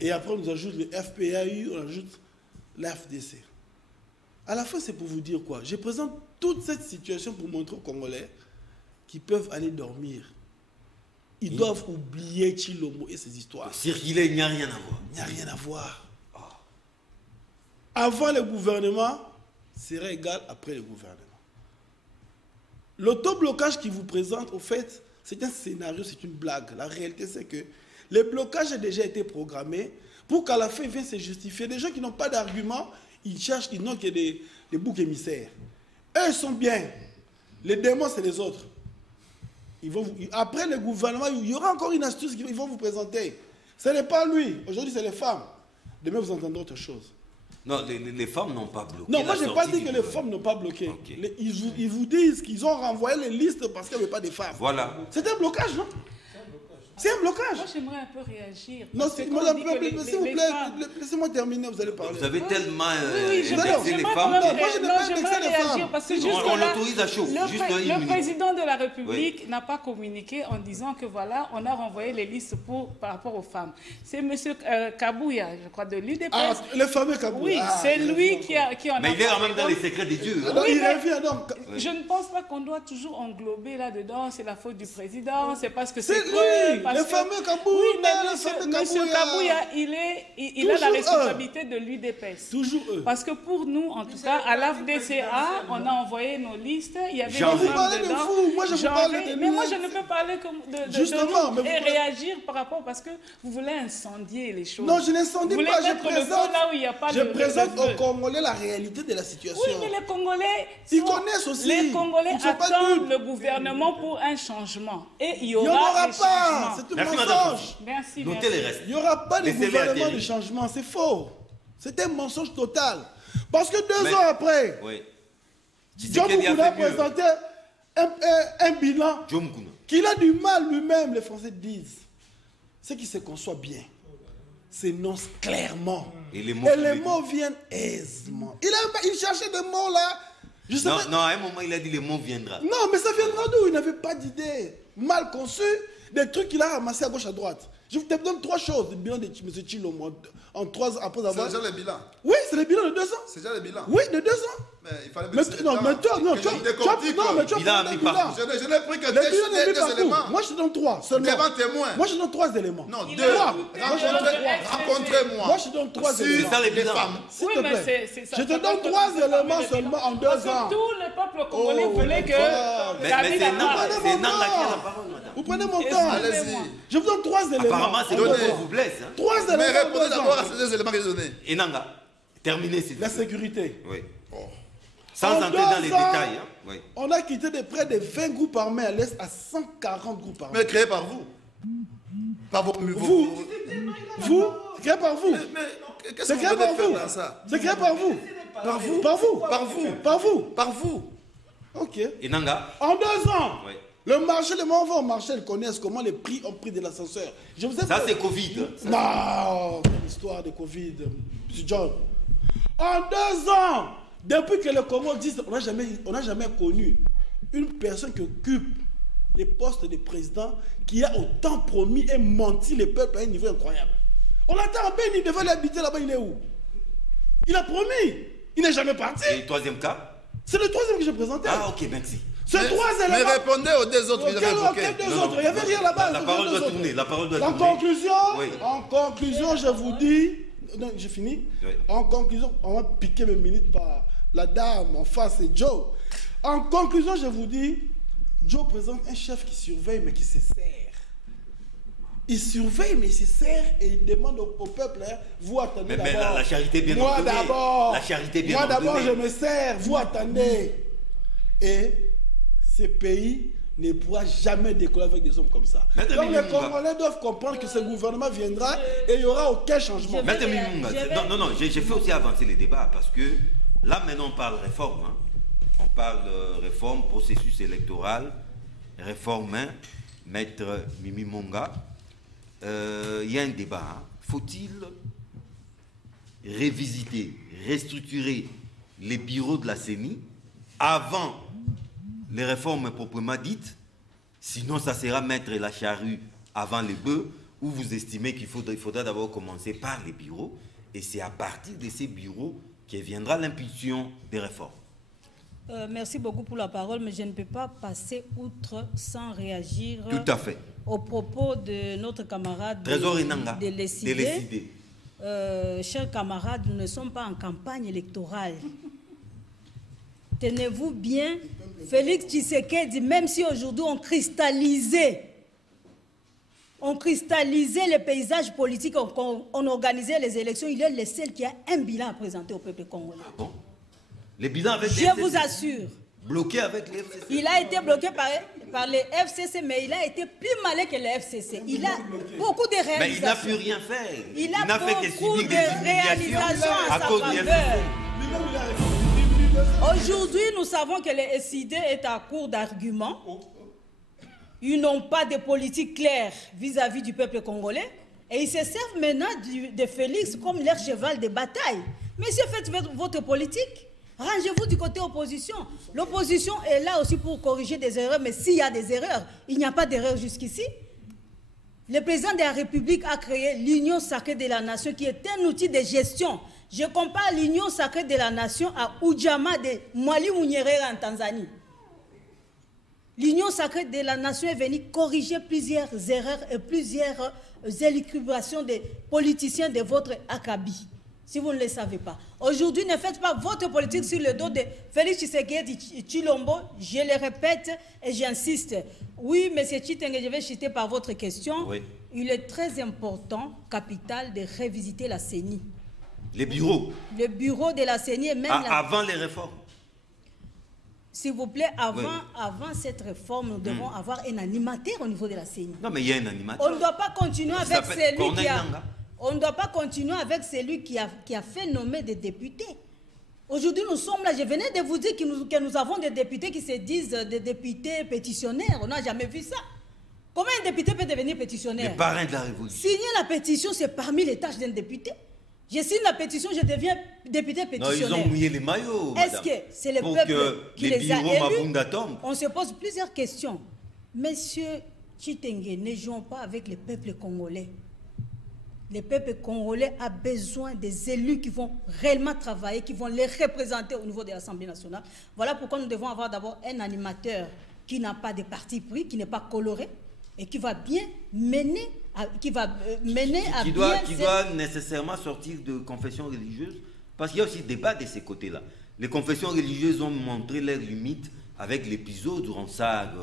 Et après, on nous ajoute le FPAU, on ajoute l'AFDC. À la fin, c'est pour vous dire quoi? Je présente toute cette situation pour montrer aux Congolais qu'ils peuvent aller dormir. Ils doivent oublier Chilombo et ses histoires. Circuler, il n'y a rien à voir. Il n'y a rien à voir. Oh. Avant le gouvernement, serait égal après le gouvernement. L'autoblocage qui vous présente, au fait, c'est un scénario, c'est une blague. La réalité, c'est que le blocage a déjà été programmé pour qu'à la fin, il vienne se justifier. Des gens qui n'ont pas d'argument, ils cherchent, ils n'ont que des boucs émissaires. Eux, ils sont bien. Les démons, c'est les autres. Après le gouvernement, il y aura encore une astuce qu'ils vont vous présenter. Ce n'est pas lui. Aujourd'hui, c'est les femmes. Demain, vous entendrez autre chose. Non, les femmes n'ont pas bloqué. Non, moi, je n'ai pas dit que les femmes n'ont pas bloqué. Okay. Ils vous disent qu'ils ont renvoyé les listes parce qu'il n'y avait pas de femmes. Voilà. C'est un blocage, non? C'est un blocage. Moi, j'aimerais un peu réagir. Non, madame, s'il vous plaît, laissez-moi terminer, vous allez parler. Vous avez tellement indexé les femmes. Moi, je n'ai pas indexé les femmes. Parce que on l'autorise à chaud. Le président de la République n'a pas communiqué en disant que voilà, on a renvoyé les listes par rapport aux femmes. C'est M. Kabouya, je crois, de l'UDPS. Ah, le fameux Kabouya. Oui, c'est lui qui en a. Mais il est quand même dans les secrets des dieux. Alors, il revient donc. Je ne pense pas qu'on doit toujours englober là-dedans. C'est la faute du président, c'est parce que c'est lui. parce le que... fameux Kabouya, Oui, mais le fameux monsieur Kabouya, il a la responsabilité de l'UDPS. Toujours eux. Parce que pour nous, en tout cas, à l'AFDCA, on a envoyé nos listes, il y avait des Vous femmes parlez de dedans. vous, moi je vous parle de Mais nous. moi, je ne peux parler de Justement, nous mais et vous- réagir par rapport, parce que vous voulez incendier les choses. Non, je n'incendie Vous voulez pas, je mettre le feu présente, là où il n'y a pas je de présente de aux feu. Congolais la réalité de la situation. Oui, mais les Congolais, Ils connaissent aussi. Les Congolais Ils sont pas attendent dupes. le gouvernement pour un changement. Et il y Il n'y en aura aura des pas, changements. c'est tout Merci, mensonge. madame. Merci, Notez merci. les restes. Il n'y aura pas de Laissez-les gouvernement atterrir. de changement, c'est faux. C'est un mensonge total. Parce que deux Mais- ans après, Oui. John Tshisekedi a Mukuna a fait mieux. présenté un bilan John Mukuna. qu'il a du mal lui-même, les Français disent. Ce qui se conçoit bien s'énonce clairement. Et les mots Et qu'il les dit. mots viennent aisément. Il cherchait des mots là. Je sais Non, pas. non, à un moment, il a dit le mot viendra. Non, mais ça viendra d'où? Il n'avait pas d'idée. Mal conçu, des trucs qu'il a ramassés à gauche à droite. Je te donne trois choses du bilan de M. Chilombo en 3 ans après C'est avoir. déjà le bilan. Oui, c'est le bilan de 2 ans. C'est déjà le bilan. Oui, de 2 ans. Mais il fallait Mais, baisser non, le mais temps. toi, non, Que tu je as décortique. non, mais tu as Il a parlé mis d'un bilan. partout. Je n'ai pris que Le bilan n'est mis deux partout. éléments. Moi, je te donne 3 seulement. Devant témoin. Moi, je te donne 3 éléments. Non, Il deux. a Moi, écouté Rencontrez-moi. Moi, je te donne 3 Sur éléments. ça, les les bilans. femmes. S'il Oui, te mais plaît. c'est- Je te ça donne peut 3 être parmi éléments les seulement bilans. en 2 Parce que ans. tout le peuple congolais Oh, voulait que d'accord. Mais Kabila c'est Nanga, parte. c'est Nanga qui a la parole, madame. Vous prenez mon Et temps. Allez-y. Je vous donne 3 éléments. Apparemment, c'est en le deux mot Donnez. qui ans. vous blesse. Hein. 3 Mais éléments en répondez 2 d'abord à ans. ces deux éléments que j'ai donnés. Et Nanga, terminez, s'il vous La plaît. sécurité. Oui. Sans En entrer dans 2 les ans, détails. Hein. Oui. On a quitté de près de 20 groupes armés à l'Est à 140 groupes armés. Mais créé par vous. Par vos... Vous, créé par vous. Mais qu'est-ce C'est que créé vous par venez vous. faire dans ça? C'est créé par vous. Par vous. Par vous. Par vous. Par vous. Par vous. Ok. Et Nanga, En 2 ans, oui. le marché, les gens vont au marché, ils connaissent comment les prix ont pris de l'ascenseur. Je vous ai Ça, pas- c'est Covid. Non, quelle histoire de Covid, M. John. En 2 ans, depuis que le Congo existe, on n'a jamais connu une personne qui occupe les postes de président qui a autant promis et menti le peuple à un niveau incroyable. On attend un il devait l'habiter là-bas, il est où? Il a promis, il n'est jamais parti. Et troisième cas. C'est le 3e que j'ai présenté. Ah, ok, merci. C'est 3 Mais éléments. répondez aux deux autres que vous avez évoqués. Auquel deux Non, autres? Il n'y avait rien là-bas. La il y avait parole deux doit autres. tourner. La parole doit En tourner. conclusion, Oui. je vous dis, non, j'ai fini. Oui. En conclusion, on va piquer mes minutes par la dame en face, c'est Joe. En conclusion, je vous dis, Joe présente un chef qui surveille mais qui se sert. Il surveille mais il se sert et il demande au peuple, hein, vous attendez Mais d'abord. la charité bien Moi ordonnée. d'abord. La charité bien Moi d'abord, je ordonnée. me sers, vous attendez. Et ce pays ne pourra jamais décoller avec des hommes comme ça. Maître Donc les Mimi Munga. Congolais doivent comprendre que ce gouvernement viendra et il n'y aura aucun changement. Je- Maître vais- Mimi Munga, je vais- non, j'ai fait aussi avancer les débats parce que là, maintenant, on parle réforme. Hein. On parle réforme, processus électoral, réforme, hein. Maître Mimi Munga. Il y a un débat. Hein. Faut-il révisiter, restructurer les bureaux de la CENI avant les réformes proprement dites? Sinon, ça sera mettre la charrue avant les bœufs, où vous estimez qu'il faudra d'abord commencer par les bureaux, et c'est à partir de ces bureaux que viendra l'impulsion des réformes. Merci beaucoup pour la parole, mais je ne peux pas passer outre sans réagir Tout à fait. aux propos de notre camarade Trésor Inanga, de de Lessidé. Lessidé. Chers camarades, nous ne sommes pas en campagne électorale. Tenez-vous bien, Félix Tshisekedi, même si aujourd'hui on cristallisait les paysages politiques, on organisait les élections, il est le seul qui a un bilan à présenter au peuple congolais. Bon. Les bilans avec les Je vous FCC. assure. Bloqués avec les FCC. Il a été bloqué par les FCC, mais il a été plus malin que les FCC. Il a beaucoup de réalisations. Mais il n'a plus rien fait. Il a n'a fait que beaucoup subir de des humiliations réalisations à à sa cause des faveur. FCC. Aujourd'hui, nous savons que le SID est à court d'arguments. Ils n'ont pas de politique claire vis-à-vis du peuple congolais. Et ils se servent maintenant de Félix comme leur cheval de bataille. Monsieur, faites votre politique. Rangez-vous du côté opposition. L'opposition est là aussi pour corriger des erreurs, mais s'il y a des erreurs, il n'y a pas d'erreur jusqu'ici. Le président de la République a créé l'Union sacrée de la nation, qui est un outil de gestion. Je compare l'Union sacrée de la nation à Ujamaa de Mwalimu Nyerere en Tanzanie. L'Union sacrée de la nation est venue corriger plusieurs erreurs et plusieurs élucubrations des politiciens de votre acabit. Si vous ne le savez pas. Aujourd'hui, ne faites pas votre politique sur le dos de Félix Tshisekedi Tshilombo. Je le répète et j'insiste. Oui, M. Chitenge, je vais citer par votre question. Oui. Il est très important, capital, de révisiter la CENI. Les bureaux. Le bureau de la CENI et même... Avant les réformes. S'il vous plaît, avant cette réforme, nous devons avoir un animateur au niveau de la CENI. Non, mais il y a un animateur. On ne doit pas continuer avec celui qui a... On ne doit pas continuer avec celui qui a fait nommer des députés. Aujourd'hui, nous sommes là. Je venais de vous dire que nous avons des députés qui se disent des députés pétitionnaires. On n'a jamais vu ça. Comment un député peut devenir pétitionnaire? Les parrains de la Révolution. Signer la pétition, c'est parmi les tâches d'un député. Je signe la pétition, je deviens député pétitionnaire. Non, ils ont mouillé les maillots. Est-ce que c'est le peuple qui les a élus? On se pose plusieurs questions. Monsieur Chitenge, ne jouons pas avec le peuple congolais. Le peuple congolais a besoin des élus qui vont réellement travailler, qui vont les représenter au niveau de l'Assemblée nationale. Voilà pourquoi nous devons avoir d'abord un animateur qui n'a pas de parti pris, qui n'est pas coloré et qui va bien mener, qui doit nécessairement sortir de confession religieuse, parce qu'il y a aussi débat de ces côtés-là. Les confessions religieuses ont montré leurs limites avec l'épisode Ronsard,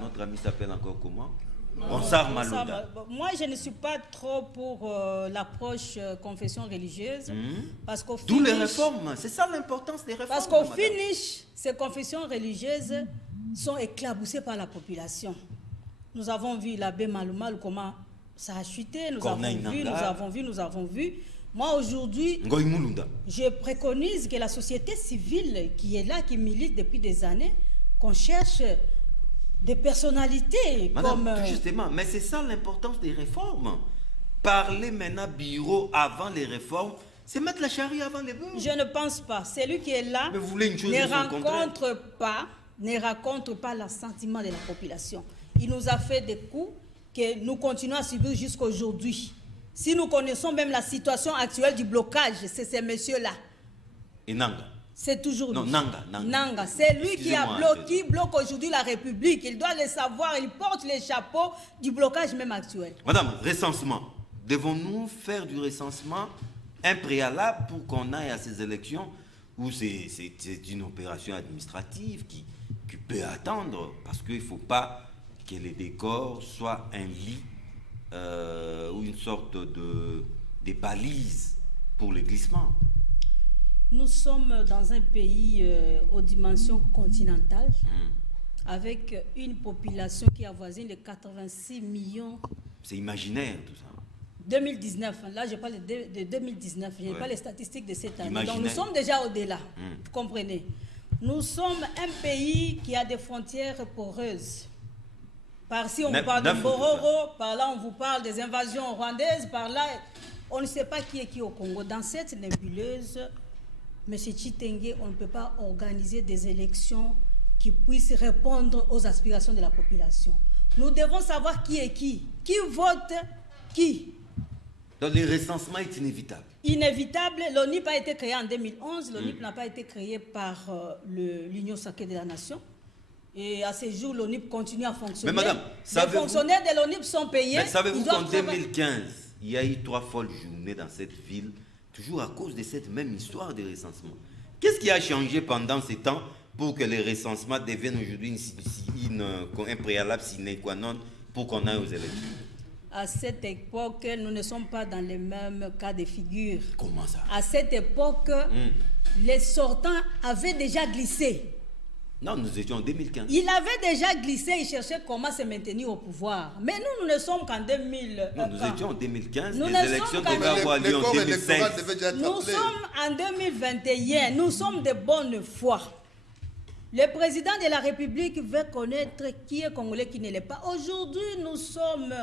notre ami s'appelle encore comment? Ronsard Malouda. Moi, je ne suis pas trop pour l'approche confession religieuse. Parce qu'au d'où les réformes. C'est ça l'importance des réformes. Parce qu'au finish, ces confessions religieuses sont éclaboussées par la population. Nous avons vu l'abbé Maloumal, comment ça a chuté. Nous avons vu. Moi, aujourd'hui, je préconise que la société civile qui est là, qui milite depuis des années, qu'on cherche des personnalités. Madame, comme... Justement, mais c'est ça l'importance des réformes. Parler maintenant bureau avant les réformes, c'est mettre la charrue avant les bœufs. Je ne pense pas. Celui qui est là ne raconte pas l'assentiment de la population. Il nous a fait des coups que nous continuons à subir jusqu'à aujourd'hui. Si nous connaissons même la situation actuelle du blocage, c'est ces messieurs-là. Et Nanga. C'est toujours lui. Non, Nanga. C'est lui qui a bloqué, bloque aujourd'hui la République. Il doit le savoir, il porte les chapeaux du blocage même actuel. Madame, recensement. Devons-nous faire du recensement un préalable pour qu'on aille à ces élections ou c'est une opération administrative qui peut attendre? Parce qu'il ne faut pas que les décors soient un lit ou une sorte de balises pour le glissement. Nous sommes dans un pays aux dimensions continentales, avec une population qui avoisine les 86 millions. C'est imaginaire tout ça. 2019, là je parle de 2019, je n'ai pas les statistiques de cette année. Imaginaire. Donc nous sommes déjà au-delà, vous comprenez. Nous sommes un pays qui a des frontières poreuses. Par-ci on vous parle de Bororo, par là on vous parle des invasions rwandaises, par là on ne sait pas qui est qui au Congo. Dans cette nébuleuse, M. Chitenge, on ne peut pas organiser des élections qui puissent répondre aux aspirations de la population. Nous devons savoir qui est qui vote qui. Donc le recensement est inévitable. Inévitable. L'ONIP a été créé en 2011. L'ONIP n'a pas été créé par l'Union sacrée de la nation. Et à ce jour, l'ONIP continue à fonctionner. Mais madame, les fonctionnaires de l'ONIP sont payés. Mais savez-vous qu'en 2015, il y a eu 3 folles journées dans cette ville, toujours à cause de cette même histoire de recensement. Qu'est-ce qui a changé pendant ces temps pour que les recensements deviennent aujourd'hui un préalable sine qua non pour qu'on aille aux élections? À cette époque, nous ne sommes pas dans les mêmes cas de figure. Comment ça? À cette époque, les sortants avaient déjà glissé. Non, nous étions en 2015. Il avait déjà glissé, il cherchait comment se maintenir au pouvoir. Mais nous ne sommes qu'en 2000. Non, nous étions en 2015, les élections devaient avoir lieu en 2016. Nous sommes en 2021, nous sommes de bonne foi. Le président de la République veut connaître qui est congolais, qui ne l'est pas. Aujourd'hui, nous sommes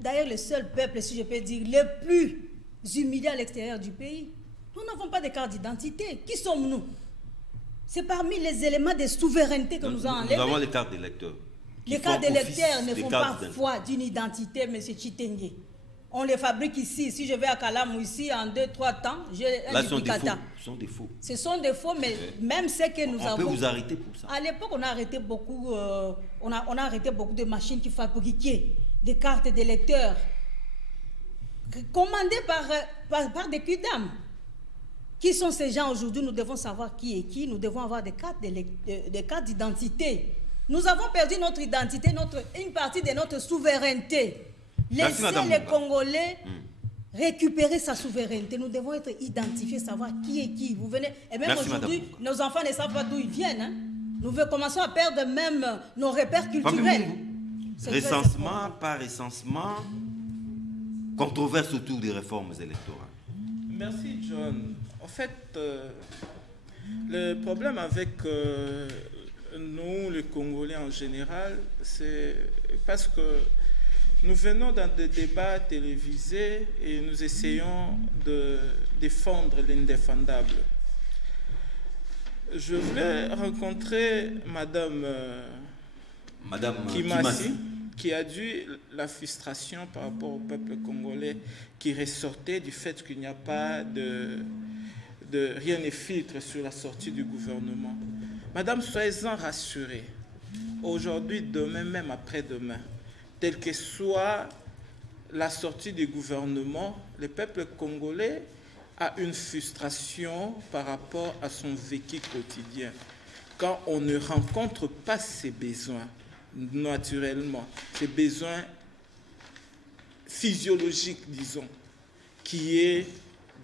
d'ailleurs le seul peuple, si je peux dire, les plus humiliés à l'extérieur du pays. Nous n'avons pas de carte d'identité. Qui sommes-nous? C'est parmi les éléments de souveraineté que nous avons enlevés. Nous avons les cartes d'électeurs. Les cartes d'électeurs ne font pas foi d'une identité, M. Chitenge. on les fabrique ici. Si je vais à Kalamou ici, en 2-3 temps, j'ai un duplicata. Ce sont des faux. Ce sont des faux, mais même ce que nous avons... On peut vous arrêter pour ça. À l'époque, on a arrêté beaucoup, on a arrêté beaucoup de machines qui fabriquaient des cartes de lecteurs commandées par des kidam. Qui sont ces gens aujourd'hui? Nous devons savoir qui est qui. Nous devons avoir des cartes d'identité. Nous avons perdu notre identité, une partie de notre souveraineté. Laissez les Congolais récupérer sa souveraineté. Nous devons être identifiés, savoir qui est qui. Vous venez, et même aujourd'hui, nos enfants ne savent pas d'où ils viennent. Hein. Nous commençons à perdre même nos repères culturels. Recensement par recensement, controverse autour des réformes électorales. Merci, John. En fait, le problème avec nous, les Congolais en général, c'est parce que nous venons dans des débats télévisés et nous essayons de défendre l'indéfendable. Je voulais rencontrer Madame Kimasi, qui a dû la frustration par rapport au peuple congolais qui ressortait du fait qu'il n'y a pas rien ne filtre sur la sortie du gouvernement. Madame, soyez-en rassurée. Aujourd'hui, demain, même après-demain, telle que soit la sortie du gouvernement, le peuple congolais a une frustration par rapport à son vécu quotidien. Quand on ne rencontre pas ses besoins, naturellement, ses besoins physiologiques, disons, qui est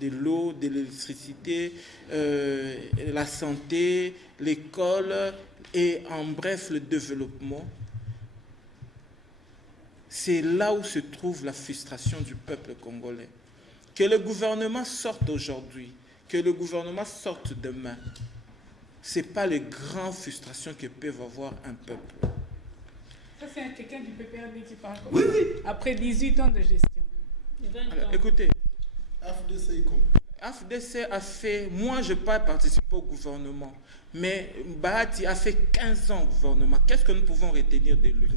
de l'eau, de l'électricité, la santé, l'école et en bref le développement, c'est là où se trouve la frustration du peuple congolais. Que le gouvernement sorte aujourd'hui, que le gouvernement sorte demain, ce n'est pas les grandes frustrations que peuvent avoir un peuple. Ça, c'est quelqu'un du PPRD qui parle. Oui, oui. Après 18 ans de gestion. Alors, écoutez, AFDC a fait, moi je n'ai pas participé au gouvernement, mais Bahati a fait 15 ans au gouvernement. Qu'est-ce que nous pouvons retenir de lui?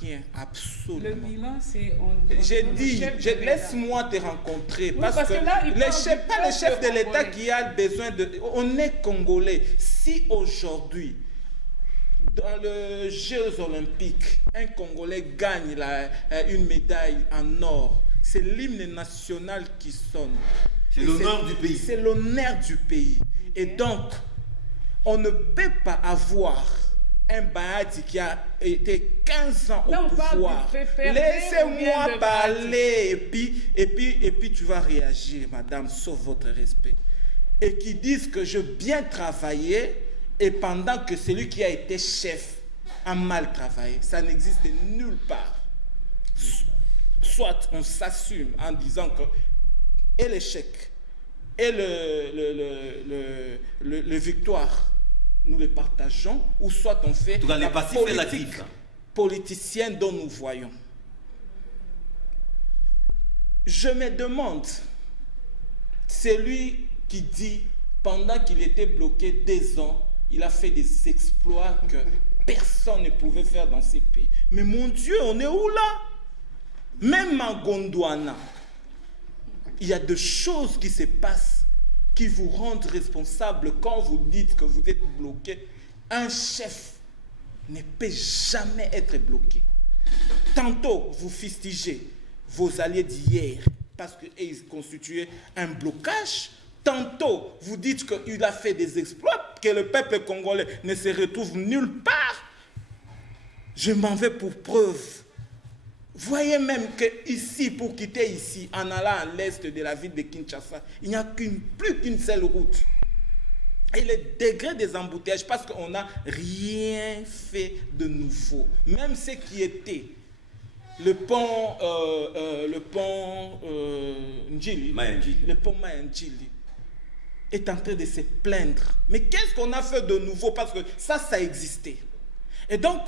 Rien, absolument. Le bilan, c'est... J'ai dit, laisse-moi te rencontrer, oui, parce que là, pas le chef de l'État qui a besoin de... On est Congolais. Si aujourd'hui, dans les Jeux Olympiques, un Congolais gagne une médaille en or, c'est l'hymne national qui sonne. C'est l'honneur du pays. C'est l'honneur du pays. Et donc, on ne peut pas avoir un Bahati qui a été 15 ans au pouvoir. Laissez-moi parler et puis tu vas réagir, madame, sauf votre respect. Et qui disent que je bien travaillé et pendant que celui qui a été chef a mal travaillé. Ça n'existe nulle part. Soit on s'assume en disant que et l'échec et le victoire, nous les partageons, ou soit on fait la politique politicienne dont nous voyons. Je me demande, celui qui dit, pendant qu'il était bloqué 2 ans, il a fait des exploits que personne ne pouvait faire dans ces pays. Mais mon Dieu, on est où là? Même en Gondwana, il y a des choses qui se passent qui vous rendent responsable quand vous dites que vous êtes bloqué. Un chef ne peut jamais être bloqué. Tantôt, vous fustigez vos alliés d'hier parce qu'ils constituaient un blocage. Tantôt, vous dites qu'il a fait des exploits, que le peuple congolais ne se retrouve nulle part. Je m'en vais pour preuve. Voyez même qu'ici, pour quitter ici, en allant à l'est de la ville de Kinshasa, il n'y a plus qu'une seule route. Et le degré des embouteillages, parce qu'on n'a rien fait de nouveau. Même ce qui était le pont Ndjili, le pont Maya-Ndjili, est en train de se plaindre. Mais qu'est-ce qu'on a fait de nouveau? Parce que ça existait. Et donc,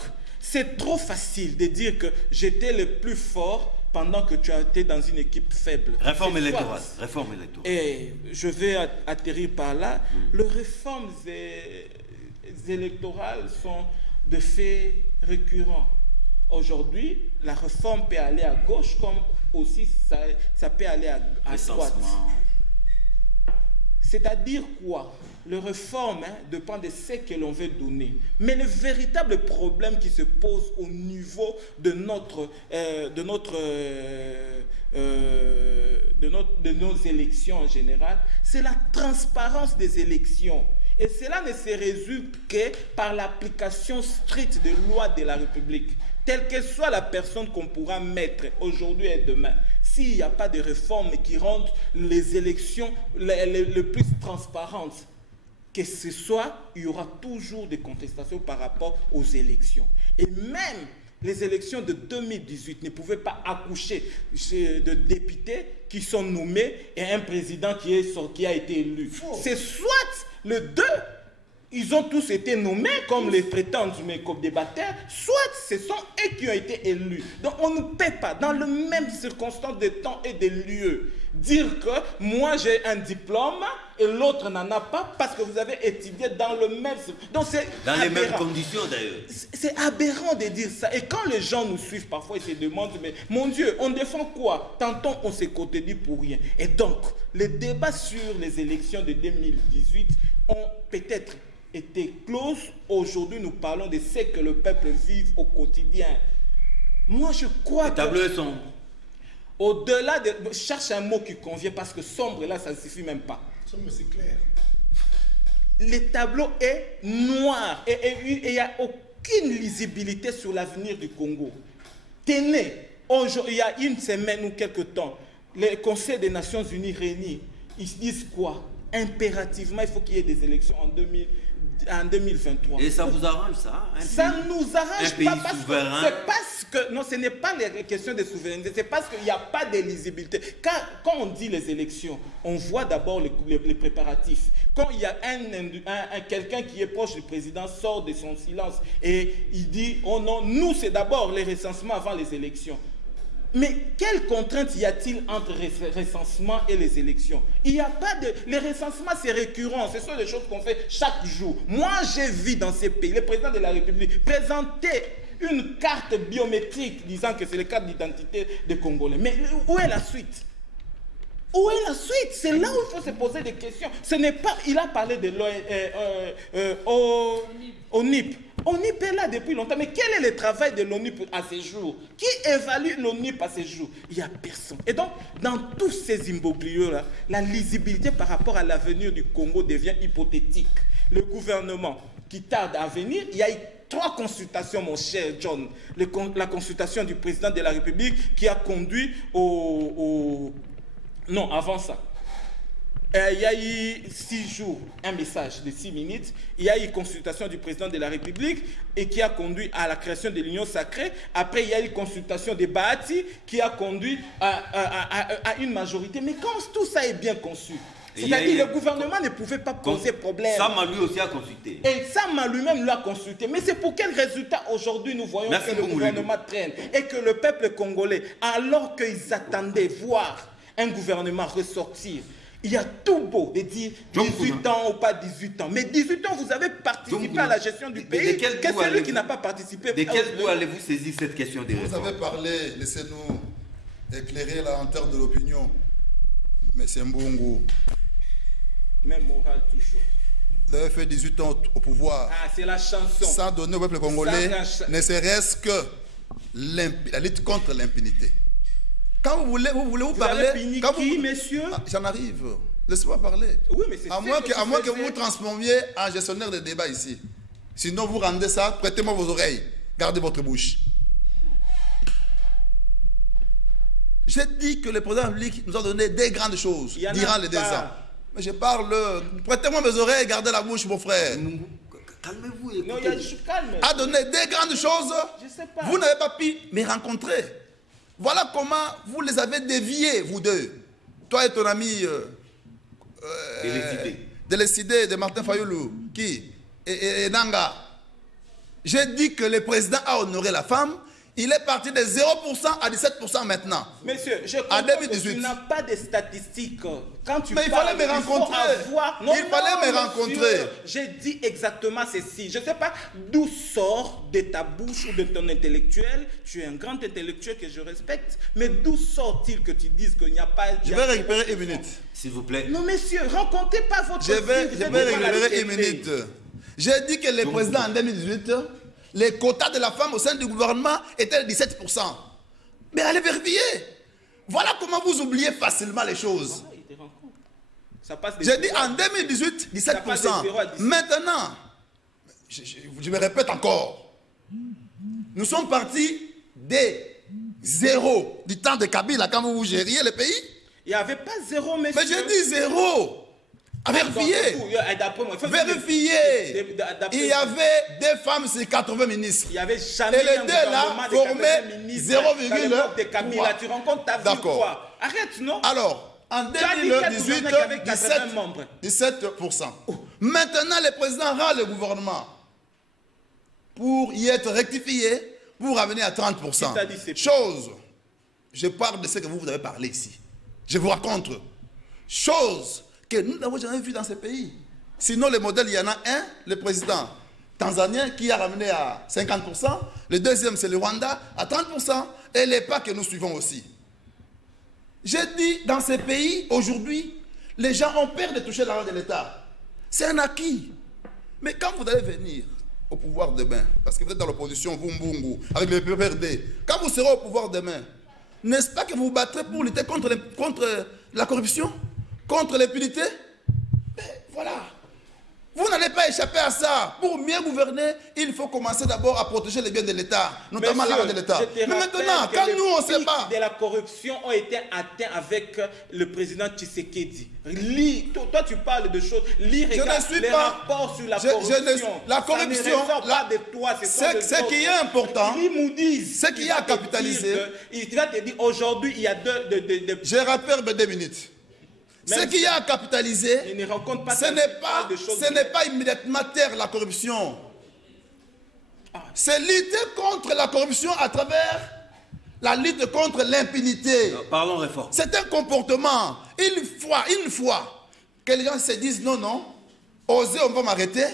c'est trop facile de dire que j'étais le plus fort pendant que tu as été dans une équipe faible. Réforme électorale. Et je vais atterrir par là. Les réformes électorales sont de faits récurrents. Aujourd'hui, la réforme peut aller à gauche comme aussi, ça peut aller à droite. C'est-à-dire quoi? Le réforme dépend de ce que l'on veut donner. Mais le véritable problème qui se pose au niveau de nos élections en général, c'est la transparence des élections. Et cela ne se résume que par l'application stricte des lois de la République. Telle que soit la personne qu'on pourra mettre aujourd'hui et demain, s'il n'y a pas de réforme qui rendent les élections le plus transparentes, que ce soit, il y aura toujours des contestations par rapport aux élections. Et même les élections de 2018 ne pouvaient pas accoucher de députés qui sont nommés et un président qui a été élu. C'est soit les deux, ils ont tous été nommés comme les prétendus mes co-débatteurs, soit ce sont eux qui ont été élus. Donc on ne peut pas, dans les mêmes circonstances de temps et de lieu, dire que moi j'ai un diplôme et l'autre n'en a pas parce que vous avez étudié dans le même... Donc c'est dans les mêmes conditions d'ailleurs. C'est aberrant de dire ça. Et quand les gens nous suivent parfois, ils se demandent, mais mon Dieu, on défend quoi? Tantôt on s'est contredit pour rien. Et donc, les débats sur les élections de 2018 ont peut-être été closes. Aujourd'hui, nous parlons de ce que le peuple vit au quotidien. Moi, je crois que... Le tableau est sombre. Au-delà de... Cherche un mot qui convient parce que sombre, là, ça ne suffit même pas. Sombre, c'est clair. Le tableau est noir et il n'y a aucune lisibilité sur l'avenir du Congo. Tenez, il y a une semaine ou quelque temps, le Conseil des Nations Unies réunis, ils se disent quoi? Impérativement, il faut qu'il y ait des élections en 2023. Et ça vous arrange, ça? Ça ne nous arrange pas parce que... Non, ce n'est pas la question de souveraineté, c'est parce qu'il n'y a pas de lisibilité. Quand on dit les élections, on voit d'abord les préparatifs. Quand il y a quelqu'un qui est proche du président sort de son silence et il dit, oh non, nous c'est d'abord les recensements avant les élections. Mais quelle contrainte y a-t-il entre recensement et les élections? Il n'y a pas de... Les recensements, c'est récurrent. Ce sont des choses qu'on fait chaque jour. Moi, j'ai vu dans ces pays, le président de la République présenter une carte biométrique disant que c'est la carte d'identité des Congolais. Mais où est la suite? Où est la suite? C'est là où il faut se poser des questions. Ce n'est pas... Il a parlé de l'ONIP. ONIP est là depuis longtemps, mais quel est le travail de l'ONIP à ce jour? Qui évalue l'ONIP à ce jour? Il n'y a personne. Et donc, dans tous ces imbroglios-là, la lisibilité par rapport à l'avenir du Congo devient hypothétique. Le gouvernement qui tarde à venir, il y a eu 3 consultations, mon cher John. La consultation du président de la République qui a conduit Non, avant ça. Il y a eu 6 jours, un message de 6 minutes. Il y a eu consultation du président de la République et qui a conduit à la création de l'Union sacrée. Après, il y a eu consultation de Bahati qui a conduit à une majorité. Mais quand tout ça est bien conçu, c'est-à-dire le gouvernement ne pouvait pas poser problème. Sama lui aussi a consulté. Et Sama lui-même l'a consulté. Mais c'est pour quel résultat aujourd'hui nous voyons que le gouvernement traîne et que le peuple congolais, alors qu'ils attendaient voir un gouvernement ressortir, il y a tout beau de dire 18 ans ou pas 18 ans. Mais 18 ans, vous avez participé à la gestion du pays. Qu'est-ce que celui qui n'a pas participé? De quel bout allez-vous saisir cette question des réformes? Vous avez parlé, laissez-nous éclairer la hauteur de l'opinion. Mais c'est Mbungu. Même moral toujours. Vous avez fait 18 ans au pouvoir. Ah, c'est la chanson. Sans donner au peuple congolais, ne serait-ce que la lutte contre l'impunité. Quand vous voulez vous parler... Qui, messieurs? J'en arrive. Laissez-moi parler. Oui, mais c'est à moins que vous vous transformiez en gestionnaire de débat ici. Sinon, vous rendez ça, prêtez-moi vos oreilles. Gardez votre bouche. J'ai dit que le président de la République nous a donné des grandes choses durant les 2 ans. Mais je parle... Prêtez-moi mes oreilles, gardez la bouche, mon frère. Calmez-vous. Non, je suis calme. A donné des grandes choses. Je sais pas. Vous n'avez pas pu me rencontrer. Voilà comment vous les avez déviés, vous deux. Toi et ton ami Délécidé de Martin Fayoulou, qui et Nanga. J'ai dit que le président a honoré la femme. Il est parti de 0% à 17% maintenant. Monsieur, je comprends en 2018. que tu n'as pas de statistiques. Quand tu mais il parles, fallait me rencontrer. Il fallait me rencontrer. J'ai dit exactement ceci. Je ne sais pas d'où sort de ta bouche ou de ton intellectuel. Tu es un grand intellectuel que je respecte. Mais d'où sort-il que tu dises qu'il n'y a pas... Je vais récupérer une minute. S'il vous plaît. Non, monsieur, rencontrez pas votre... Je vais récupérer une minute. J'ai dit que le président en 2018... les quotas de la femme au sein du gouvernement étaient de 17%. Mais allez vérifier. Voilà comment vous oubliez facilement les choses. J'ai dit en 2018, 17%. Maintenant, je me répète encore. Nous sommes partis des zéro du temps de Kabila quand vous gériez le pays. Il n'y avait pas zéro, monsieur. Mais j'ai dit zéro. Vérifiez. Vérifiez. Il y avait des femmes sur 80 ministres. Il y avait jamais et les deux là formaient 0,3. Tu rencontres ta vie quoi? Arrête, non? Alors, en 2018, 17%. Maintenant, le président rend le gouvernement pour y être rectifié, pour revenir à 30%. Chose, je parle de ce que vous avez parlé ici. Je vous raconte. Chose que nous n'avons jamais vu dans ces pays. Sinon, le modèle, il y en a un, le président tanzanien qui a ramené à 50%. Le deuxième, c'est le Rwanda, à 30%. Et les pas que nous suivons aussi. J'ai dit, dans ces pays, aujourd'hui, les gens ont peur de toucher l'argent de l'État. C'est un acquis. Mais quand vous allez venir au pouvoir demain, parce que vous êtes dans l'opposition, vous, Mbungu, avec le PPRD, quand vous serez au pouvoir demain, n'est-ce pas que vous vous battrez pour lutter contre la corruption? Contre l'impunité? Voilà. Vous n'allez pas échapper à ça. Pour mieux gouverner, il faut commencer d'abord à protéger les biens de l'État, notamment l'argent de l'État. Mais maintenant, quand nous, on ne sait pas... de la corruption ont été atteints avec le président Tshisekedi. Lis, toi tu parles de choses, lis, regarde les rapports sur la corruption. La corruption, ce qui est important, ce qui a capitalisé... Il va te dire, aujourd'hui, il y a deux... Je rappelle 2 minutes. Ce qui a capitalisé, ce n'est pas immédiatement taire la corruption. C'est lutter contre la corruption à travers la lutte contre l'impunité. Parlons réforme. C'est un comportement. Une fois que les gens se disent non, osez, on va m'arrêter,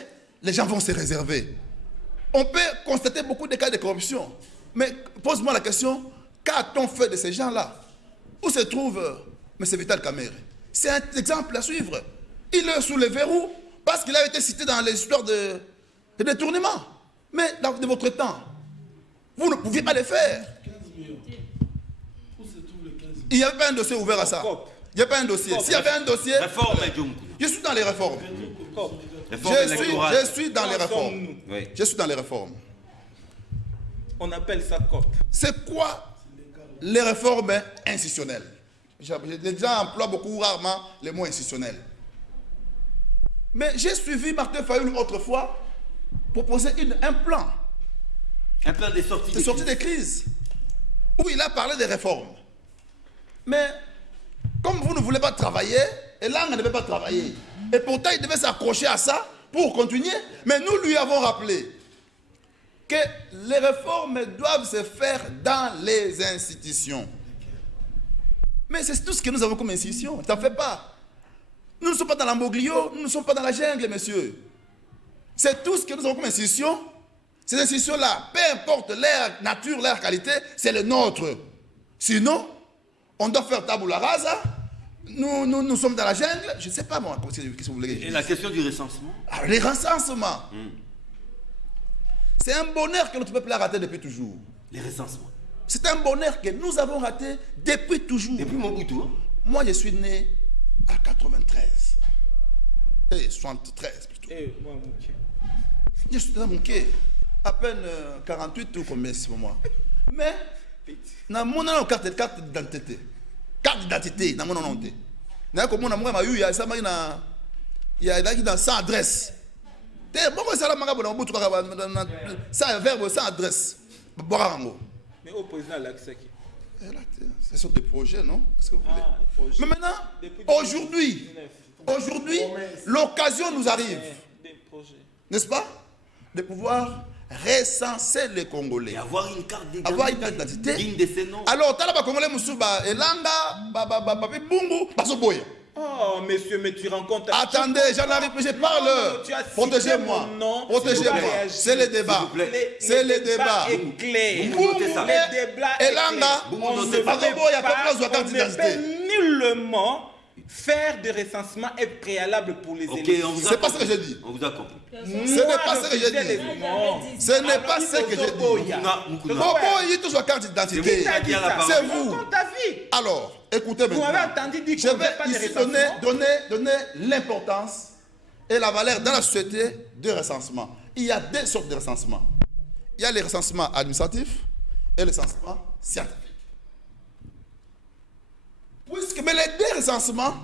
les gens vont se réserver. On peut constater beaucoup de cas de corruption. Mais pose-moi la question, qu'a-t-on fait de ces gens-là? Où se trouve M. Vital Kamerhe? C'est un exemple à suivre. Il est sous le verrou parce qu'il a été cité dans les histoires de détournement. Mais dans votre temps, vous ne pouviez pas le faire. 15 millions. Où se trouve le 15 millions? Il n'y avait pas un dossier ouvert à ça. Il n'y a pas un dossier. S'il y avait un dossier... Réforme, je suis dans les réformes. Je suis dans les réformes. Oui. Je suis dans les réformes. On appelle ça COP. C'est quoi les réformes institutionnelles? Les gens emploient beaucoup rarement les mots institutionnels. Mais j'ai suivi Martin Fayulu autrefois proposer un plan. Un plan de sortie de crise. Où il a parlé des réformes. Mais comme vous ne voulez pas travailler, et là on ne devait pas travailler. Et pourtant il devait s'accrocher à ça pour continuer. Mais nous lui avons rappelé que les réformes doivent se faire dans les institutions. Mais c'est tout ce que nous avons comme institution. Ça ne fait pas. Nous ne sommes pas dans l'amboglio, nous ne sommes pas dans la jungle, monsieur. C'est tout ce que nous avons comme institution. Ces institutions-là, peu importe leur nature, leur qualité, c'est le nôtre. Sinon, on doit faire tabula rasa. Nous sommes dans la jungle. Je ne sais pas, moi, qu'est-ce que vous voulez. Et la question du recensement? Ah, le recensement. C'est un bonheur que notre peuple a raté depuis toujours. Les recensements. C'est un bonheur que nous avons raté depuis toujours. Depuis Mobutu. Moi, je suis né à 93. Et 73 plutôt. Moi, Mouké. Je suis dans Mouké. À peine 48 ou combien c'est pour moi. Mais, dans mon nom, carte d'identité. Carte d'identité, dans mon nom. Dans mon nom, il y a sans adresse. Pourquoi ça a verbe sans adresse? Mais au président Laksaki. Ce sont des projets, non? Est-ce que vous voulez? Mais maintenant, aujourd'hui, l'occasion nous arrive, n'est-ce pas, de pouvoir recenser les Congolais. Et avoir une carte d'identité. Digne de ces noms. Alors, tu as les Congolais, Moussouba, Elanga, Papi Bungu, Basoboya. Oh, monsieur, mais tu rencontres... Attendez, j'en arrive, je parle. Protégez-moi. Protégez-moi. C'est le débat. C'est le débat. Elanga, on ne peut nullement faire des recensements est préalable pour les élections. C'est pas ce que j'ai dit. On vous a compris. Ce n'est pas ce que j'ai dit. Ce n'est pas ce que j'ai dit. Boboyi, tout sur carte d'identité. C'est vous. Alors, écoutez maintenant. Je vais ici donner l'importance et la valeur dans la société de recensement. Il y a deux sortes de recensement. Il y a les recensements administratifs et les recensements scientifiques. Puisque mais les deux recensements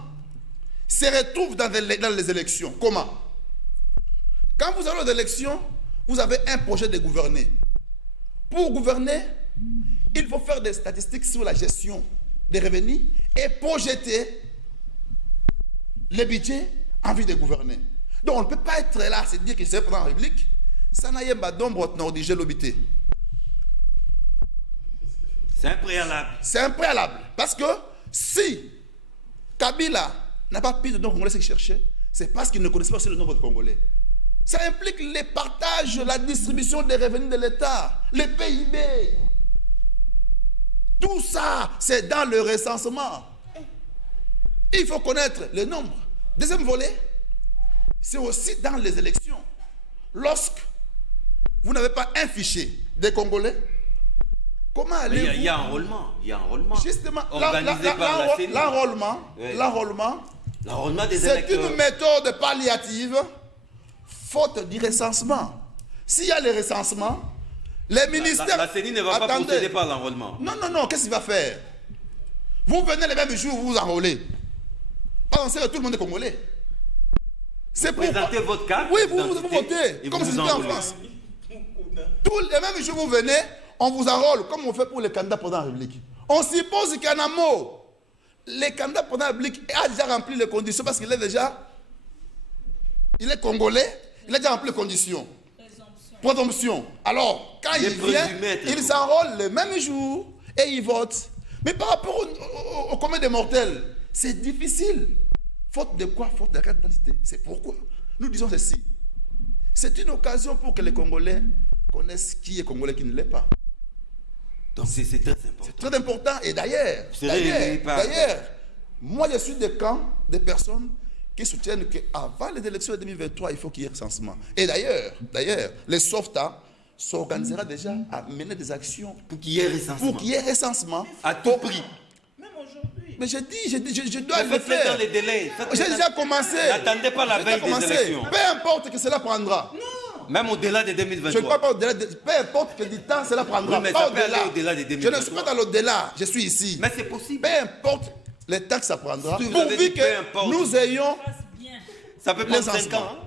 se retrouvent dans les élections. Comment? Quand vous allez aux élections, vous avez un projet de gouverner. Pour gouverner, il faut faire des statistiques sur la gestion des revenus et projeter le budget en vue de gouverner. Donc on ne peut pas être là, c'est dire que c'est le président de la République. Ça n'a pas d'ombre nordigé l'obité. C'est un préalable. C'est un préalable. Parce que si Kabila n'a pas pris de nombre de Congolais qu'il cherchait, c'est parce qu'il ne connaissait pas aussi le nombre de Congolais. Ça implique les partages, la distribution des revenus de l'État, les PIB. Tout ça, c'est dans le recensement. Il faut connaître le nombre. Deuxième volet, c'est aussi dans les élections. Lorsque vous n'avez pas un fichier des Congolais, comment allez-vous... Il y a enrôlement. Il y a enrôlement. Justement, organisé par la CENI. L'enrôlement des électeurs. C'est une méthode palliative, faute du recensement. S'il y a le recensement, les ministères... La CENI ne va pas procéder par l'enrôlement. Non, qu'est-ce qu'il va faire? Vous venez les mêmes jours, vous vous enrôlez. Pensez que tout le monde est congolais. C'est pour présenter votre carte. Oui, vous votez, comme c'était en France. Tous les mêmes jours, vous venez, on vous enrôle, comme on fait pour les candidats pour la République. On suppose qu'il y en a mot. Les candidats pour la République a déjà rempli les conditions parce qu'il est déjà... Il est congolais, il a déjà rempli les conditions. Présomption. Alors, quand il vient, il s'enrôle le même jour et il vote. Mais par rapport au commun des mortels, c'est difficile. Faute de quoi? Faute de la carte d'identité. C'est pourquoi nous disons ceci. C'est une occasion pour que les Congolais connaissent qui est Congolais et qui ne l'est pas. Donc c'est très important. C'est très important. Et d'ailleurs, moi je suis des camps de personnes qui soutiennent qu'avant les élections de 2023, il faut qu'il y ait recensement. Et d'ailleurs, les SOFTA s'organisera déjà à mener des actions pour qu'il y ait recensement. Pour qu'il y ait recensement. À tout prix. Même aujourd'hui. Mais je dois le faire. Dans les délais. J'ai déjà commencé. N'attendez pas la veille des élections. Peu importe que cela prendra. Non. Même au-delà de 2023. Je ne parle pas au-delà de... Peu importe que du temps cela prendra. Oui, mais pas au-delà de 2023. Je ne suis pas dans l'au-delà. Je suis ici. Mais c'est possible. Peu importe le temps que ça prendra. Pourvu que nous ayons... Ça peut prendre 5 ans. Hein?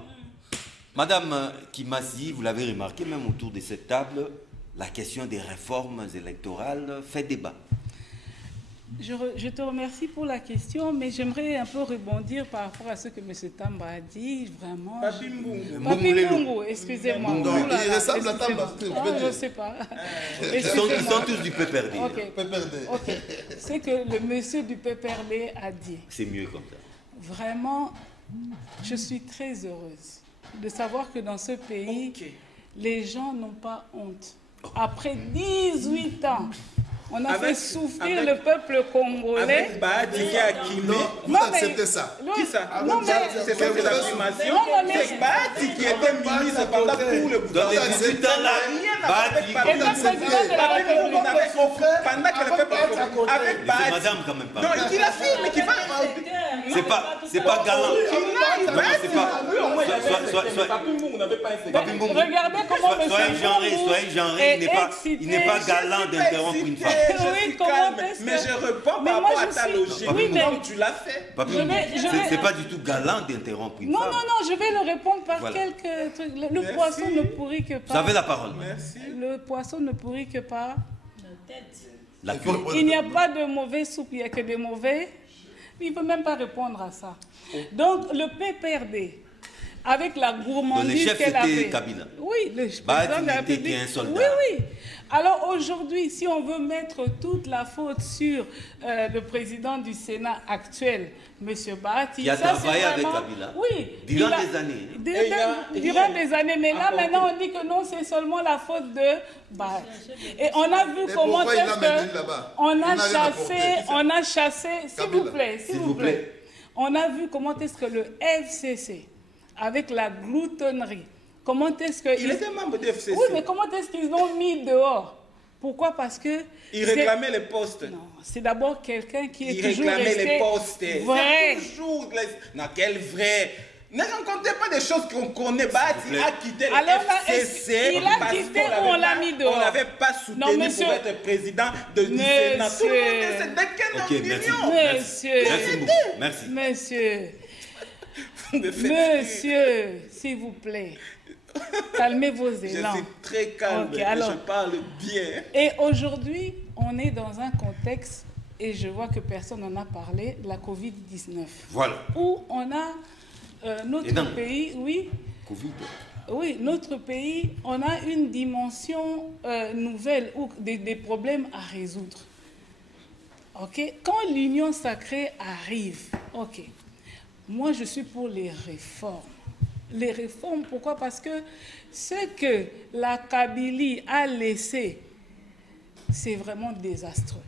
Madame Kimassi, vous l'avez remarqué, même autour de cette table, la question des réformes électorales fait débat. Je te remercie pour la question, mais j'aimerais un peu rebondir par rapport à ce que M. Tamba a dit. Vraiment. Papi Mbungu. Papi Mbungu, excusez-moi. Il ressemble à Tamba. Je ne sais pas. Ils sont tous du PPRD. Ok. C'est que le monsieur du PPRD a dit. C'est mieux comme ça. Vraiment, je suis très heureuse de savoir que dans ce pays, les gens n'ont pas honte. Après 18 ans, on a fait souffrir le peuple congolais. Avec Bahati Akimi. Vous acceptez ça? Qui ça? C'est ça que l'affirmation. C'est Bahati qui était ministre pendant tout le gouvernement. Dans les 18 ans là, Bahati pendant qu'elle fait avec Bahati. Madame quand même pas. Non, il affirme qu'il va... C'est pas galant. Regardez comment soyez genré, il n'est pas galant d'interrompre une femme. Oui, mais je réponds par rapport à ta logique. Comme tu l'as fait. C'est pas du tout galant d'interrompre une femme. Non, je vais le répondre par quelques trucs. Le poisson ne pourrit que par... Vous avez la parole. Merci. Le poisson ne pourrit que par... La tête. Il n'y a pas de mauvais soupe, il n'y a que des mauvais. Il ne peut même pas répondre à ça. Donc, le PPRD avec la gourmandise qu'elle avait. Le chef était Kabila. Oui, le Bah, président de la République. un soldat. Oui, oui. Alors aujourd'hui, si on veut mettre toute la faute sur le président du Sénat actuel, M. Bahati, qui a travaillé vraiment, avec Kabila oui, durant des années. Durant des années, mais là maintenant on dit que non, c'est seulement la faute de Bahati. Et on a vu comment est-ce que on a chassé, s'il vous plaît, on a vu comment est-ce que le FCC, avec la gloutonnerie, comment est-ce que... Il était membre du FCC. Oui, mais comment est-ce qu'ils l'ont mis dehors? Pourquoi? Parce que... Il réclamait les postes. Non, c'est d'abord quelqu'un qui est il toujours resté... Il réclamait les postes. Vrai. Toujours... Non, quel vrai... Ne racontez pas des choses qu'on connaît. Bahati a quitté le FCC. Il a quitté ou on l'a mis dehors? On ne l'avait pas soutenu pour être président du Sénat. Tout le monde sait de quelle opinion. Monsieur. Monsieur, s'il vous plaît. Calmez vos élans. Je suis très calme, alors, je parle bien. Et aujourd'hui, on est dans un contexte, et je vois que personne n'en a parlé, de la Covid-19. Voilà. Où on a notre pays, oui. Covid. Oui, notre pays, on a une dimension nouvelle, ou des problèmes à résoudre. Ok? Quand l'union sacrée arrive, ok. Moi, je suis pour les réformes. Les réformes, pourquoi? Parce que ce que la Kabylie a laissé, c'est vraiment désastreux.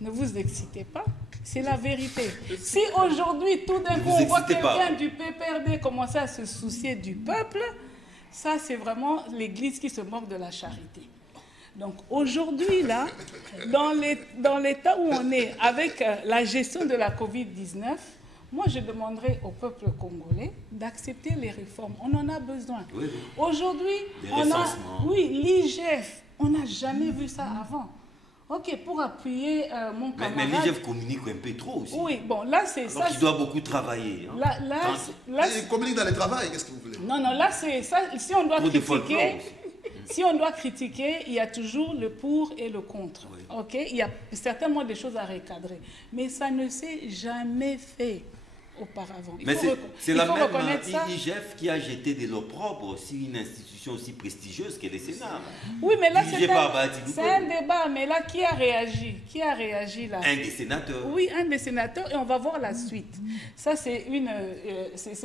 Ne vous excitez pas, c'est la vérité. Si aujourd'hui, tout d'un coup, on voit quelqu'un du PPRD commencer à se soucier du peuple, ça, c'est vraiment l'Église qui se moque de la charité. Donc aujourd'hui, là, dans l'état où on est avec la gestion de la Covid-19, moi, je demanderai au peuple congolais d'accepter les réformes. On en a besoin. Oui, oui. Aujourd'hui, on a... Oui, l'IGF, on n'a jamais vu ça avant. Ok, pour appuyer mon camarade... Mais l'IGF communique un peu trop aussi. Oui, bon, là, c'est ça... Donc, il doit beaucoup travailler. Hein. Là, il communique dans le travail, qu'est-ce que vous voulez? Non, non, là, c'est ça. Si on doit critiquer... Si on doit critiquer, il y a toujours le pour et le contre. Oui. Ok, il y a certainement des choses à recadrer. Mais ça ne s'est jamais fait auparavant. Mais c'est la même IGF qui a jeté de l'opprobre sur une institution aussi prestigieuse qu'est le Sénat. Oui, mais là, c'est un débat. Mais là, qui a réagi? Qui a réagi là? Un des sénateurs. Oui, un des sénateurs. Et on va voir la suite. Ça, c'est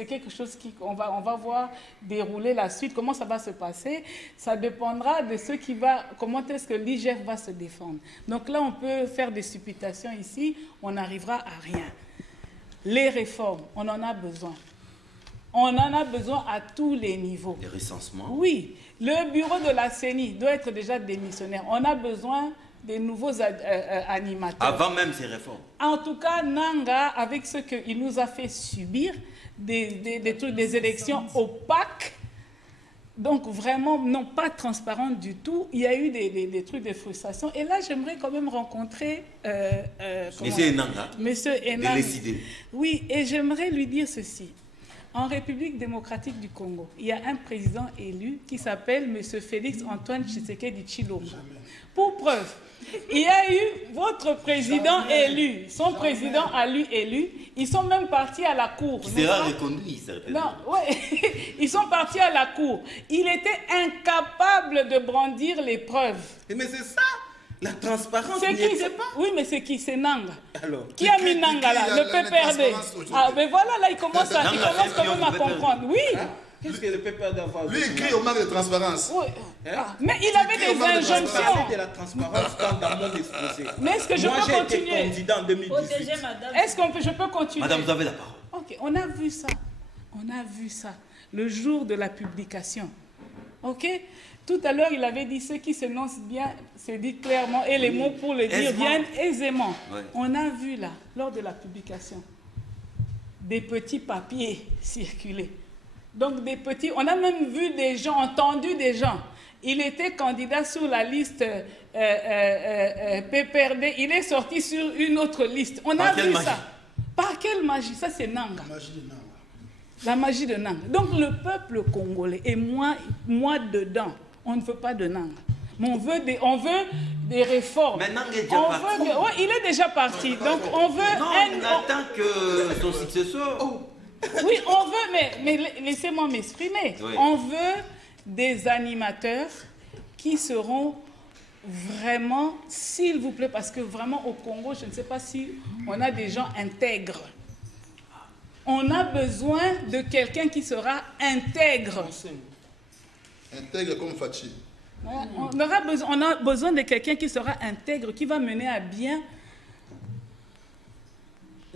quelque chose on va voir dérouler la suite. Comment ça va se passer? Ça dépendra de ce qui va... Comment est-ce que l'IGF va se défendre? Donc là, on peut faire des supputations ici. On n'arrivera à rien. Les réformes, on en a besoin. On en a besoin à tous les niveaux. Les recensements? Oui. Le bureau de la CENI doit être déjà démissionnaire. On a besoin des nouveaux animateurs. Avant même ces réformes? En tout cas, Nanga, avec ce qu'il nous a fait subir, des élections opaques, donc vraiment non pas transparentes du tout, il y a eu des trucs de frustration. Et là, j'aimerais quand même rencontrer... Monsieur Enanga. Monsieur Enanga. Décidé. Oui, et j'aimerais lui dire ceci. En République démocratique du Congo, il y a un président élu qui s'appelle Monsieur Félix Antoine Tshisekedi Tshilombo. Pour preuve, il y a eu votre président élu, son président à lui élu. Ils sont même partis à la cour. Il sera reconduit, certainement. Non, ouais. Ils sont partis à la cour. Il était incapable de brandir les preuves. Mais c'est ça, la transparence. C'est qui? Oui, mais c'est qui? C'est Nanga. Alors, qui a mis Nanga là? Le PPRD. Ah, mais voilà, là, il commence quand même à comprendre. Oui. Hein? Qu'est-ce que le PPRD a Lui, il crie au manque de transparence. Oui. Ah, mais il avait des injonctions. Il de la transparence dans mon exposé. Mais est-ce que je peux continuer? Moi, j'ai été candidat en 2018. Est-ce que je peux continuer? Madame, vous avez la parole. Ok, on a vu ça. On a vu ça le jour de la publication. Ok? Tout à l'heure, il avait dit ceux qui s'énoncent bien, c'est dit clairement, et les mots pour le dire viennent aisément. Ouais. On a vu là, lors de la publication, des petits papiers circuler. Donc des petits, on a même vu des gens, entendu des gens. Il était candidat sur la liste PPRD, il est sorti sur une autre liste. On a vu ça. Par quelle magie? Ça, c'est Nanga. La magie de Nanga. La magie de Nanga. Donc le peuple congolais, et moi dedans, on ne veut pas de Nanga. Mais on veut des réformes. Mais Nanga est déjà parti. Il est déjà parti. Donc on veut... Non, on attend que son successeur... Oui, on veut, mais laissez-moi m'exprimer. Oui. On veut des animateurs qui seront vraiment, s'il vous plaît, parce que vraiment au Congo, je ne sais pas si on a des gens intègres. On a besoin de quelqu'un qui sera intègre. Intègre comme Fachi. On a besoin de quelqu'un qui sera intègre, qui va mener à bien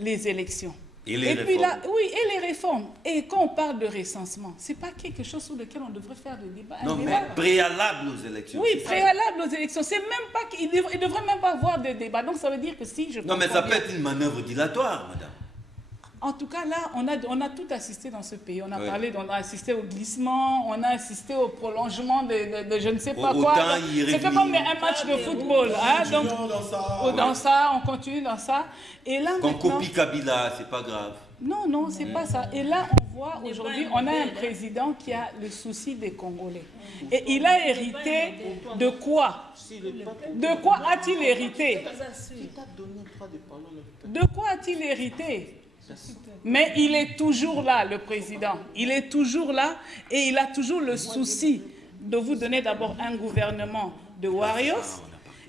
les élections. Et les puis réformes. là, oui, et les réformes. Et quand on parle de recensement, ce n'est pas quelque chose sur lequel on devrait faire des débats. Non, mais préalable aux élections. Oui, préalable aux élections. C'est même pas qu'il ne devrait même pas avoir de débat. Donc ça veut dire que si je Non, mais ça peut être une manœuvre dilatoire, madame. En tout cas, là, on a tout assisté dans ce pays. On a Oui. parlé, on a assisté au glissement, on a assisté au prolongement de je ne sais pas Au quoi. temps C'était comme un match de football. Hein, donc, dans ça, on continue dans ça. Et là, Qu'on maintenant, copie Kabila, c'est pas grave. non, non, c'est pas ça. Et là, on voit aujourd'hui, on a un président qui a le souci des Congolais. Et il a hérité de quoi? De quoi a-t-il hérité? De quoi a-t-il hérité? Mais il est toujours là, le président. Il est toujours là et il a toujours le souci de vous donner d'abord un gouvernement de warriors.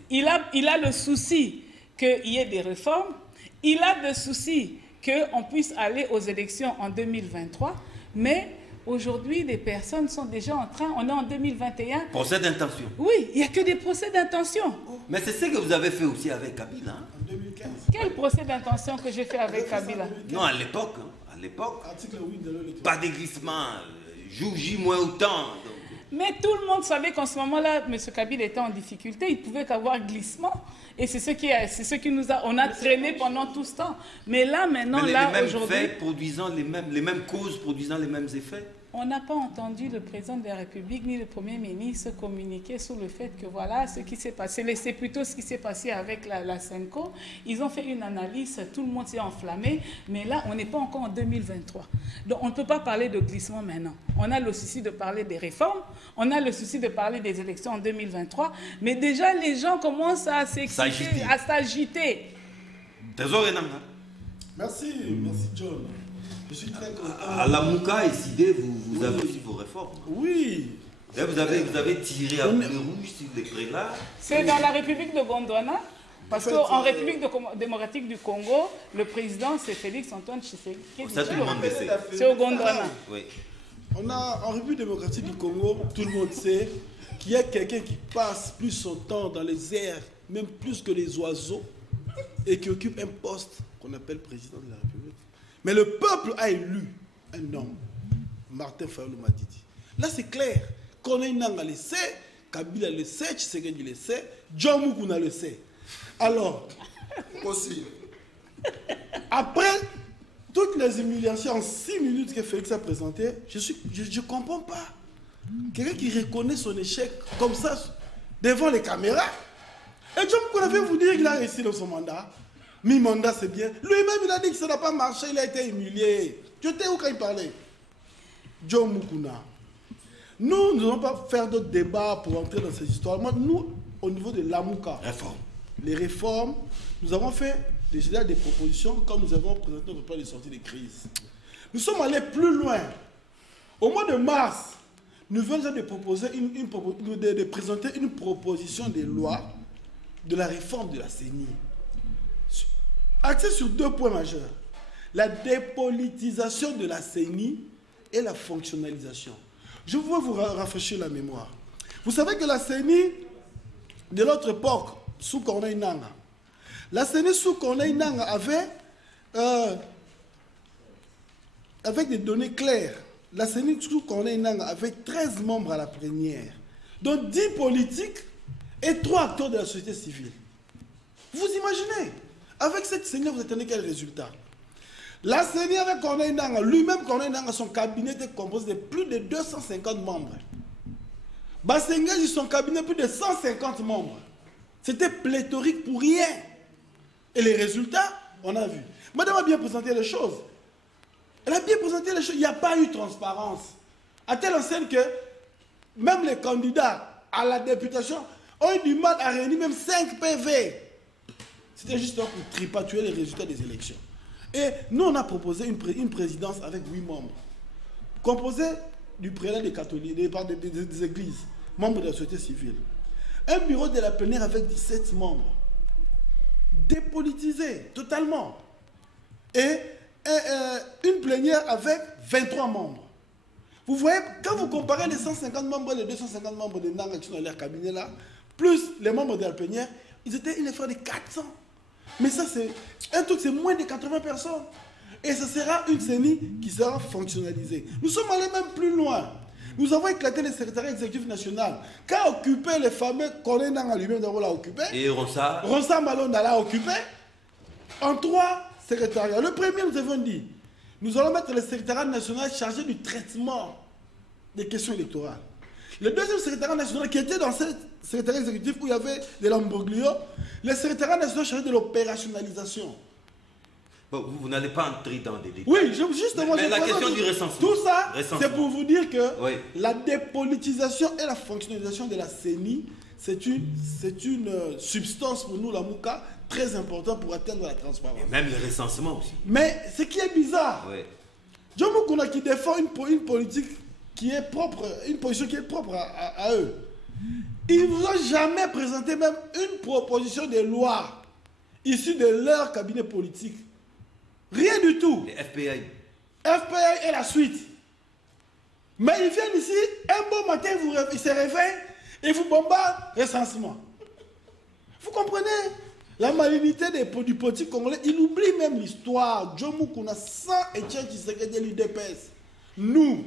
Il a le souci qu'il y ait des réformes. Il a le souci qu'on puisse aller aux élections en 2023. Mais aujourd'hui, les personnes sont déjà en train, on est en 2021. Procès d'intention. Oui, il n'y a que des procès d'intention. Mais c'est ce que vous avez fait aussi avec Kabila. Hein? En 2015. Quel procès d'intention que j'ai fait avec Kabila? Non, à l'époque. Hein, à l'époque. Article 8 de l'ONU. Pas de glissement. Jour J moins autant. Donc. Mais tout le monde savait qu'en ce moment-là, M. Kabila était en difficulté. Il ne pouvait qu'avoir glissement. Et c'est ce qui nous a... On a traîné pendant tout ce temps. Mais là, maintenant, Mais là, les mêmes aujourd'hui... faits produisant les mêmes causes produisant les mêmes effets. On n'a pas entendu le président de la République ni le Premier ministre communiquer sur le fait que voilà ce qui s'est passé. C'est plutôt ce qui s'est passé avec la Senco. Ils ont fait une analyse, tout le monde s'est enflammé, mais là, on n'est pas encore en 2023. Donc, on ne peut pas parler de glissement maintenant. On a le souci de parler des réformes, on a le souci de parler des élections en 2023, mais déjà, les gens commencent à s'exciter, à s'agiter. Trésor et Namna. Merci John. Je suis très content. À la Mouka et Sidé, vous avez aussi vos réformes. Oui. Et vous avez tiré à boulet rouge sur les prélats. C'est dans la République de Gondwana. Parce qu'en République démocratique du Congo, le président, c'est Félix Antoine Tshisekedi. Ça, tout le monde le sait. C'est au Gondwana. Oui. On a, en République démocratique du Congo, tout le monde sait qu'il y a quelqu'un qui passe plus son temps dans les airs, même plus que les oiseaux, et qui occupe un poste qu'on appelle président de la République. Mais le peuple a élu un homme, Martin Fayulu Madidi. Là, c'est clair. Corneille Nangaa le sait, Kabila le sait, Tshisekedi le sait, John Mukuna le sait. Alors, Aussi. après toutes les humiliations en 6 minutes que Félix a présentées, je ne comprends pas. Quelqu'un qui reconnaît son échec comme ça, devant les caméras. Et John Mukuna vient vous dire qu'il a réussi dans son mandat. Mi-mandat, c'est bien. Lui-même, il a dit que ça n'a pas marché, il a été humilié. Tu étais où quand il parlait? John Mukuna. Nous n'allons pas faire d'autres débats pour entrer dans ces histoires. Moi, nous, au niveau de l'Amouka, les réformes, nous avons fait déjà des propositions comme nous avons présenté notre plan de sortie de crise. Nous sommes allés plus loin. Au mois de mars, nous venons de proposer de présenter une proposition de loi de la réforme de la CENI. Axé sur 2 points majeurs. La dépolitisation de la CENI et la fonctionnalisation. Je veux vous rafraîchir la mémoire. Vous savez que la CENI, de l'autre époque, sous Corneille Nangaa, la CENI sous Corneille Nangaa avait, avec des données claires, la CENI sous Corneille Nangaa avait 13 membres à la plénière, dont 10 politiques et 3 acteurs de la société civile. Vous imaginez? Avec cette CENI, vous attendez quel résultat? La CENI avec Corneille Nangaa, lui-même Corneille Nangaa, son cabinet était composé de plus de 250 membres. Bassengezi, son cabinet, plus de 150 membres. C'était pléthorique pour rien. Et les résultats, on a vu. Madame a bien présenté les choses. Elle a bien présenté les choses. Il n'y a pas eu de transparence. À telle enseigne que même les candidats à la députation ont eu du mal à réunir même 5 PV. C'était juste pour tripatuer les résultats des élections. Et nous, on a proposé une présidence avec 8 membres, composée du prélat des catholiques, des églises, membres de la société civile. Un bureau de la plénière avec 17 membres, dépolitisé totalement. Et une plénière avec 23 membres. Vous voyez, quand vous comparez les 150 membres et les 250 membres de Nang Action dans leur cabinet là, plus les membres de la plénière, ils étaient une affaire de 400. Mais ça, c'est un truc, c'est moins de 80 personnes. Et ce sera une CENI qui sera fonctionnalisée. Nous sommes allés même plus loin. Nous avons éclaté le secrétariat exécutif national. Qu'a occupé les fameux Corné Nang à lui-même d'avoir l'a occupé. Et Rosa Malonda l'a occupé. En 3 secrétariats. Le premier, nous avons dit, nous allons mettre le secrétariat national chargé du traitement des questions électorales. Le deuxième secrétariat national qui était dans ce secrétariat exécutif où il y avait des Lamborghini, le secrétariat national chargé de l'opérationnalisation. Bon, vous n'allez pas entrer dans des détails. Oui, justement. Mais la question du recensement. Tout ça, c'est pour vous dire que oui, la dépolitisation et la fonctionnalisation de la CENI, c'est une substance pour nous, la Mouka, très importante pour atteindre la transparence. Et même le recensement aussi. Mais ce qui est bizarre, Oui. John Moukouna qui défend une politique qui est propre, une position qui est propre à eux. Ils ne vous ont jamais présenté même une proposition de loi issue de leur cabinet politique. Rien du tout. Les FPI. FPI est la suite. Mais ils viennent ici, un bon matin, ils se réveillent et vous bombardent recensement. Vous comprenez? La malignité du politique congolais, il oublie même l'histoire. John Moukouna, sans Etienne Tshisekedi de l'UDPS. Nous,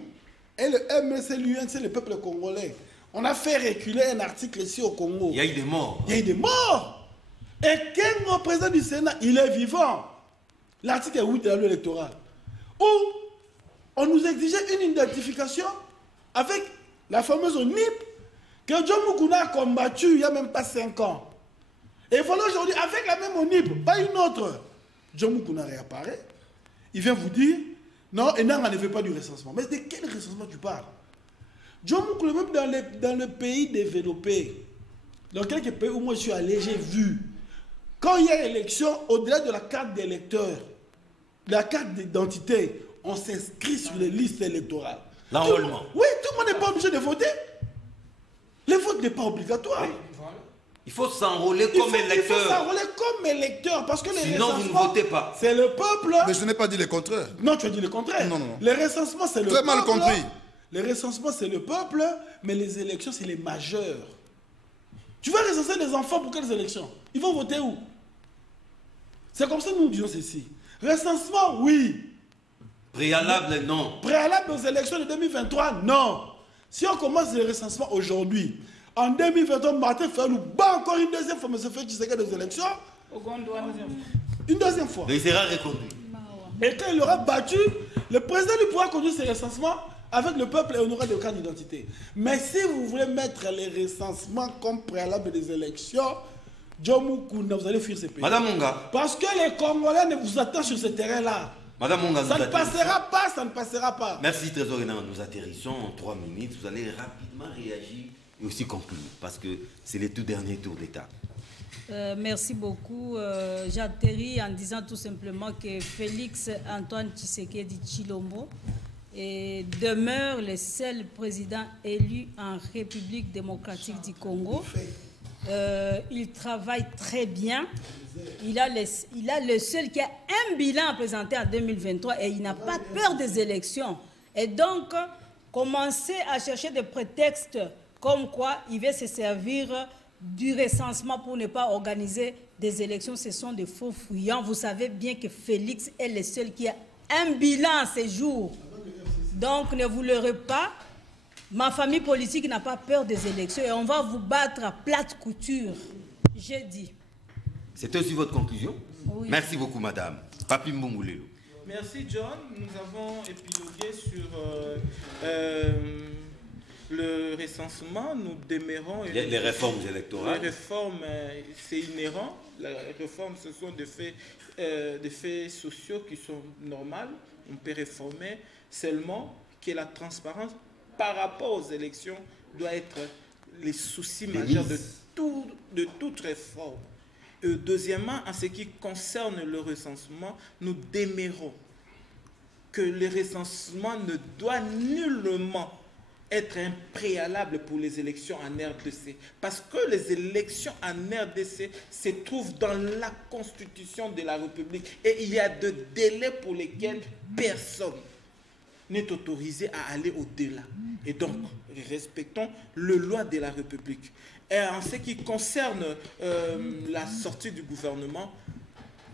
et le MSC, l'UNC, le peuple congolais, on a fait reculer un article ici au Congo. Il y a eu des morts. Il y a eu des morts. Et quel président du Sénat, il est vivant. L'article 8 de la loi électorale. Où on nous exigeait une identification avec la fameuse ONIP que John Moukouna a combattu il n'y a même pas 5 ans. Et voilà aujourd'hui, avec la même ONIP, pas une autre, John Moukouna réapparaît. Il vient vous dire, non, et non, on ne fait pas du recensement. Mais de quel recensement tu parles? John Moukouna, même dans le pays développé, dans quelques pays où moi je suis allé, j'ai vu, quand il y a élection, au-delà de la carte d'électeur, la carte d'identité, on s'inscrit sur les listes électorales. L'enrôlement. Oui, tout le monde n'est pas obligé de voter. Le vote n'est pas obligatoire. Oui. Il faut s'enrôler comme électeur. Il faut s'enrôler comme électeur parce que les sinon, vous ne votez pas. C'est le peuple. Mais je n'ai pas dit le contraire. Non, tu as dit le contraire. Non, non, non. Les recensements, c'est le peuple. Très mal compris. Les recensements, c'est le peuple, mais les élections, c'est les majeurs. Tu vas recenser les enfants pour quelles élections? Ils vont voter où? C'est comme ça que nous disons ceci. Recensement, oui. Préalable, non. Préalable aux élections de 2023, non. Si on commence le recensement aujourd'hui, en 2023, Martin Fayulu bat encore une deuxième fois, M. Tshisekedi des élections. Une deuxième fois. Mais il sera reconduit. Et quand il aura battu, le président lui pourra conduire ces recensements avec le peuple et on aura des cartes d'identité. Mais si vous voulez mettre les recensements comme préalable des élections, John Moukouna, vous allez fuir ces pays. Madame Munga. Parce que les Congolais ne vous attendent sur ce terrain-là. Madame Munga, ça ne passera pas, ça ne passera pas. Merci Trésor Hénin. Nous atterrissons en 3 minutes. Vous allez rapidement réagir et aussi conclure parce que c'est le tout dernier tour d'État. Merci beaucoup. J'atterris en disant tout simplement que Félix Antoine Tshisekedi Tshilombo demeure le seul président élu en République démocratique du Congo. Il travaille très bien. Il a le seul qui a un bilan à présenter en 2023 et il n'a pas peur des élections. Et donc, commencer à chercher des prétextes comme quoi il va se servir du recensement pour ne pas organiser des élections, ce sont des faux fuyants. Vous savez bien que Félix est le seul qui a un bilan à ces jours. Donc, ne vous leurrez pas. Ma famille politique n'a pas peur des élections et on va vous battre à plate couture. J'ai dit. C'était aussi votre conclusion? Oui. Merci beaucoup, madame. Papi Mbongoulé. Merci, John. Nous avons épilogué sur le recensement. Nous demeurons... Les réformes électorales. Les réformes, c'est inhérent. Les réformes, ce sont des faits sociaux qui sont normaux. On peut réformer seulement que la transparence par rapport aux élections doit être les soucis majeurs de toute réforme. Deuxièmement, en ce qui concerne le recensement, nous démérons que le recensement ne doit nullement être un préalable pour les élections en RDC. Parce que les élections en RDC se trouvent dans la Constitution de la République. Et il y a des délais pour lesquels personne n'est autorisé à aller au-delà. Et donc, respectons les lois de la République. Et en ce qui concerne la sortie du gouvernement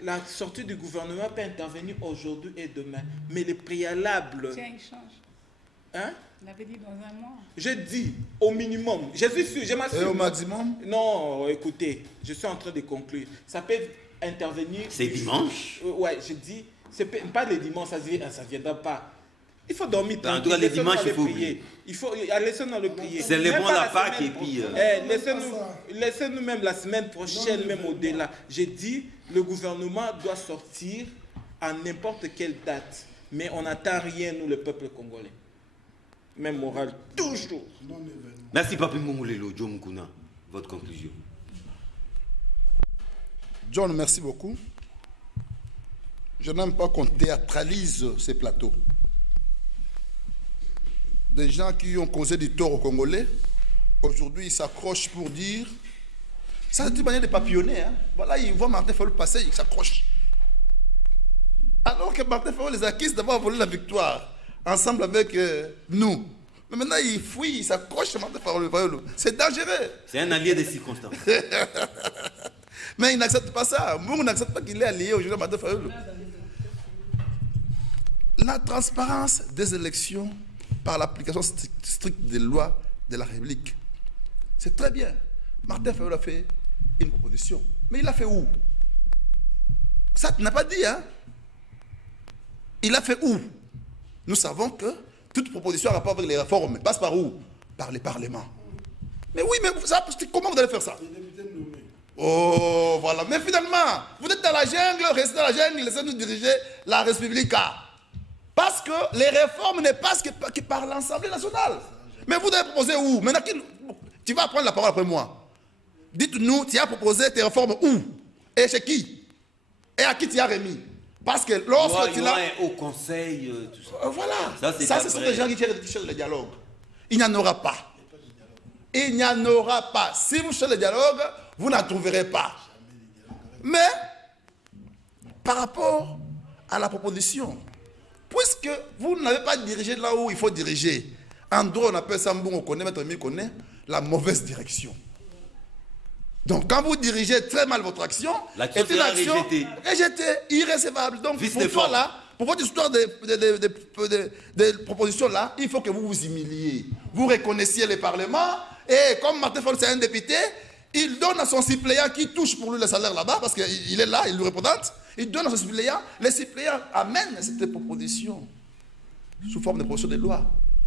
peut intervenir aujourd'hui et demain. Mais les préalables... Tiens, il change. Hein? Il avait dit dans un mois. Je dis au minimum. Je suis sûr, je m'assure. Et au maximum? Non, écoutez, je suis en train de conclure. Ça peut intervenir... C'est dimanche? Ouais, je dis, pas le dimanche, ça ne viendra pas. Il faut dormir En tout cas, les dimanches, il faut prier. Il faut laissez-nous le prier. C'est le bon la Pâques et puis... Laissez-nous même la semaine prochaine, même au-delà. J'ai dit, le gouvernement doit sortir à n'importe quelle date. Mais on n'attend rien, nous, le peuple congolais. Même moral, toujours. Merci, Papi Moumoulelo, Joe Mukuna. Votre conclusion. John, merci beaucoup. Je n'aime pas qu'on théâtralise ces plateaux. Des gens qui ont causé du tort aux Congolais, aujourd'hui, ils s'accrochent pour dire... Ça, c'est une manière de papillonner. Hein? Voilà, ils voient Martin Fayulu passer, ils s'accrochent. Alors que Martin Fayulu les accuse d'avoir volé la victoire, ensemble avec nous. Mais maintenant, ils fuient, ils s'accrochent à Martin Fayulu. C'est dangereux. C'est un allié des circonstances. Mais ils n'acceptent pas ça. Moi, on n'accepte pas qu'il est allié aujourd'hui à Martin Fayulu. La transparence des élections par l'application stricte des lois de la République. C'est très bien. Martin Fayulu a fait une proposition. Mais il a fait où? Ça, tu n'as pas dit, hein? Il a fait où? Nous savons que toute proposition en rapport avec les réformes passe par où? Par les parlements. Mais oui, mais ça, comment vous allez faire ça? Oh, voilà. Mais finalement, vous êtes dans la jungle, restez dans la jungle, laissez-nous diriger la République. Parce que les réformes ne passent que par l'Assemblée nationale. Mais vous devez proposer où? Maintenant, tu vas prendre la parole après moi. Dites-nous, tu as proposé tes réformes où? Et chez qui? Et à qui tu as remis? Parce que lorsque tu l'as... au conseil, tout ça. Voilà. Ça, ce sont après... des gens qui cherchent le dialogue. Il n'y en aura pas. Il n'y en aura pas. Si vous cherchez le dialogue, vous n'en trouverez pas. Mais, par rapport à la proposition, puisque vous n'avez pas dirigé là où il faut diriger, en droit, on appelle ça, on connaît, maître Mimi connaît, la mauvaise direction. Donc, quand vous dirigez très mal votre action, l'action est une action rejetée, irrécevable. Donc, pour votre histoire de proposition-là, il faut que vous vous humiliez. Vous reconnaissiez le Parlement, et comme Martin Fayulu, c'est un député, il donne à son suppléant qui touche pour lui le salaire là-bas, parce qu'il est là, il le représente, il donne à son suppléant, le suppléant amène cette proposition sous forme de proposition de loi.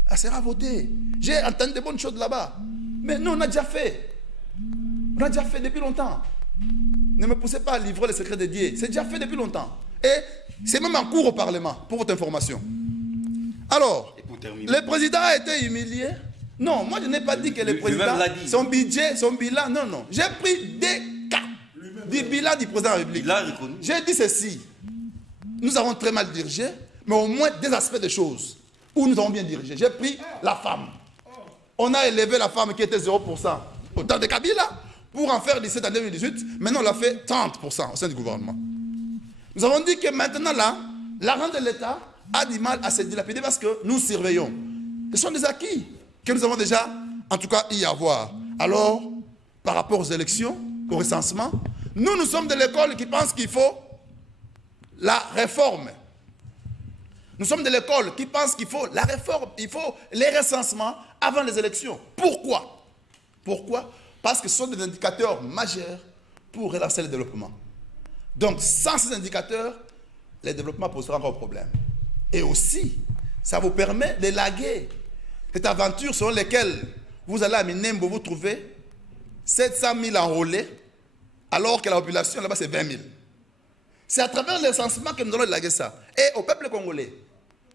Elle sera votée. J'ai entendu de bonnes choses là-bas. Mais nous, on a déjà fait. On a déjà fait depuis longtemps. Ne me poussez pas à livrer les secrets de Dieu. C'est déjà fait depuis longtemps. Et c'est même en cours au Parlement, pour votre information. Alors, le président a été humilié. Non, moi je n'ai pas dit que le président, son budget, son bilan, non, non. J'ai pris des cas du bilan du président de la République. J'ai dit ceci. Nous avons très mal dirigé, mais au moins des aspects de choses où nous avons bien dirigé. J'ai pris la femme. On a élevé la femme qui était 0% au temps de Kabila pour en faire 17 en 2018. Maintenant, on l'a fait 30% au sein du gouvernement. Nous avons dit que maintenant, là, l'argent de l'État a du mal à se dilapider parce que nous surveillons. Ce sont des acquis que nous avons déjà, en tout cas, y avoir. Alors, par rapport aux élections, au recensement, nous sommes de l'école qui pense qu'il faut la réforme. Nous sommes de l'école qui pense qu'il faut la réforme, il faut les recensements avant les élections. Pourquoi? Pourquoi? Parce que ce sont des indicateurs majeurs pour relancer le développement. Donc, sans ces indicateurs, le développement posera encore problème. Et aussi, ça vous permet de laguer cette aventure selon laquelle vous allez à Minembo, vous trouvez 700 000 enrôlés, alors que la population là-bas c'est 20 000. C'est à travers le recensement que nous allons laguer ça. Et au peuple congolais,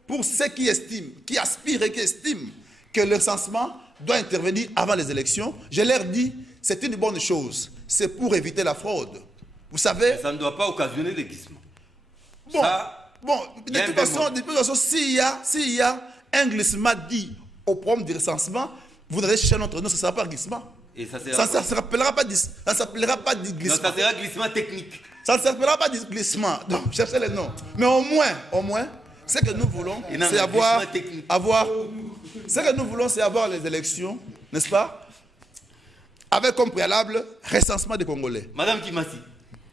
pour ceux qui estiment, qui aspirent et qui estiment que le recensement doit intervenir avant les élections, je leur dis, c'est une bonne chose. C'est pour éviter la fraude. Vous savez... Mais ça ne doit pas occasionner des glissements. Bon, Ça, de toute façon, s'il y a un glissement dit au problème du recensement, vous allez chercher notre nom, ça ne sera pas glissement. et ça Ça ne s'appellera pas non, glissement. ça sera glissement technique. Ça ne s'appellera pas glissement. Donc, cherchez les noms. Mais au moins, ce que nous voulons, c'est avoir ce que nous voulons, c'est avoir les élections, n'est-ce pas? Avec comme préalable, recensement des Congolais. Madame Kimassi,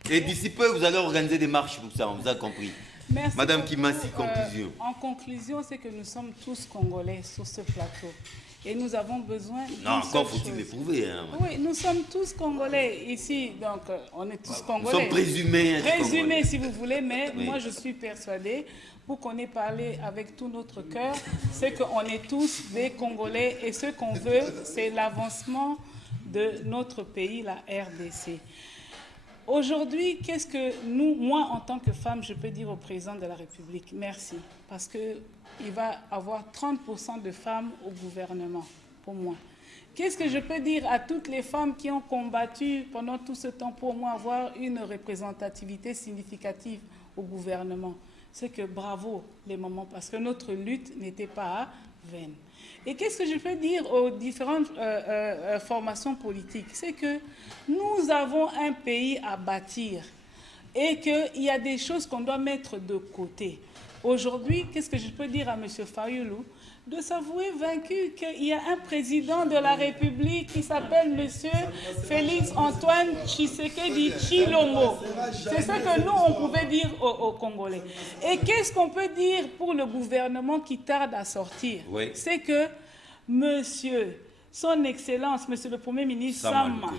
et d'ici peu, vous allez organiser des marches pour ça, on vous a compris. Merci. Madame Kimassi, conclusion. En conclusion, c'est que nous sommes tous Congolais sur ce plateau. Et nous avons besoin... Non, encore faut-il l'éprouver. Hein. Oui, nous sommes tous Congolais ici, donc on est tous Congolais. Nous sommes présumés. Présumés, si vous voulez, mais oui. Moi je suis persuadée, pour qu'on ait parlé avec tout notre cœur, c'est qu'on est tous des Congolais et ce qu'on veut, c'est l'avancement de notre pays, la RDC. Aujourd'hui, qu'est-ce que moi en tant que femme, je peux dire au président de la République? Merci, parce qu'il va avoir 30% de femmes au gouvernement, pour moi. Qu'est-ce que je peux dire à toutes les femmes qui ont combattu pendant tout ce temps pour moi avoir une représentativité significative au gouvernement? C'est que bravo les mamans, parce que notre lutte n'était pas vaine. Et qu'est-ce que je peux dire aux différentes formations politiques? C'est que nous avons un pays à bâtir et qu'il y a des choses qu'on doit mettre de côté. Aujourd'hui, qu'est-ce que je peux dire à M. Fayoulou? De s'avouer vaincu qu'il y a un président de la République qui s'appelle M. Félix Antoine Tshisekedi Tshilombo. C'est ce que nous, on pouvait dire aux Congolais. Et qu'est-ce qu'on peut dire pour le gouvernement qui tarde à sortir? Oui. C'est que Monsieur, Son Excellence, Monsieur le Premier ministre Sama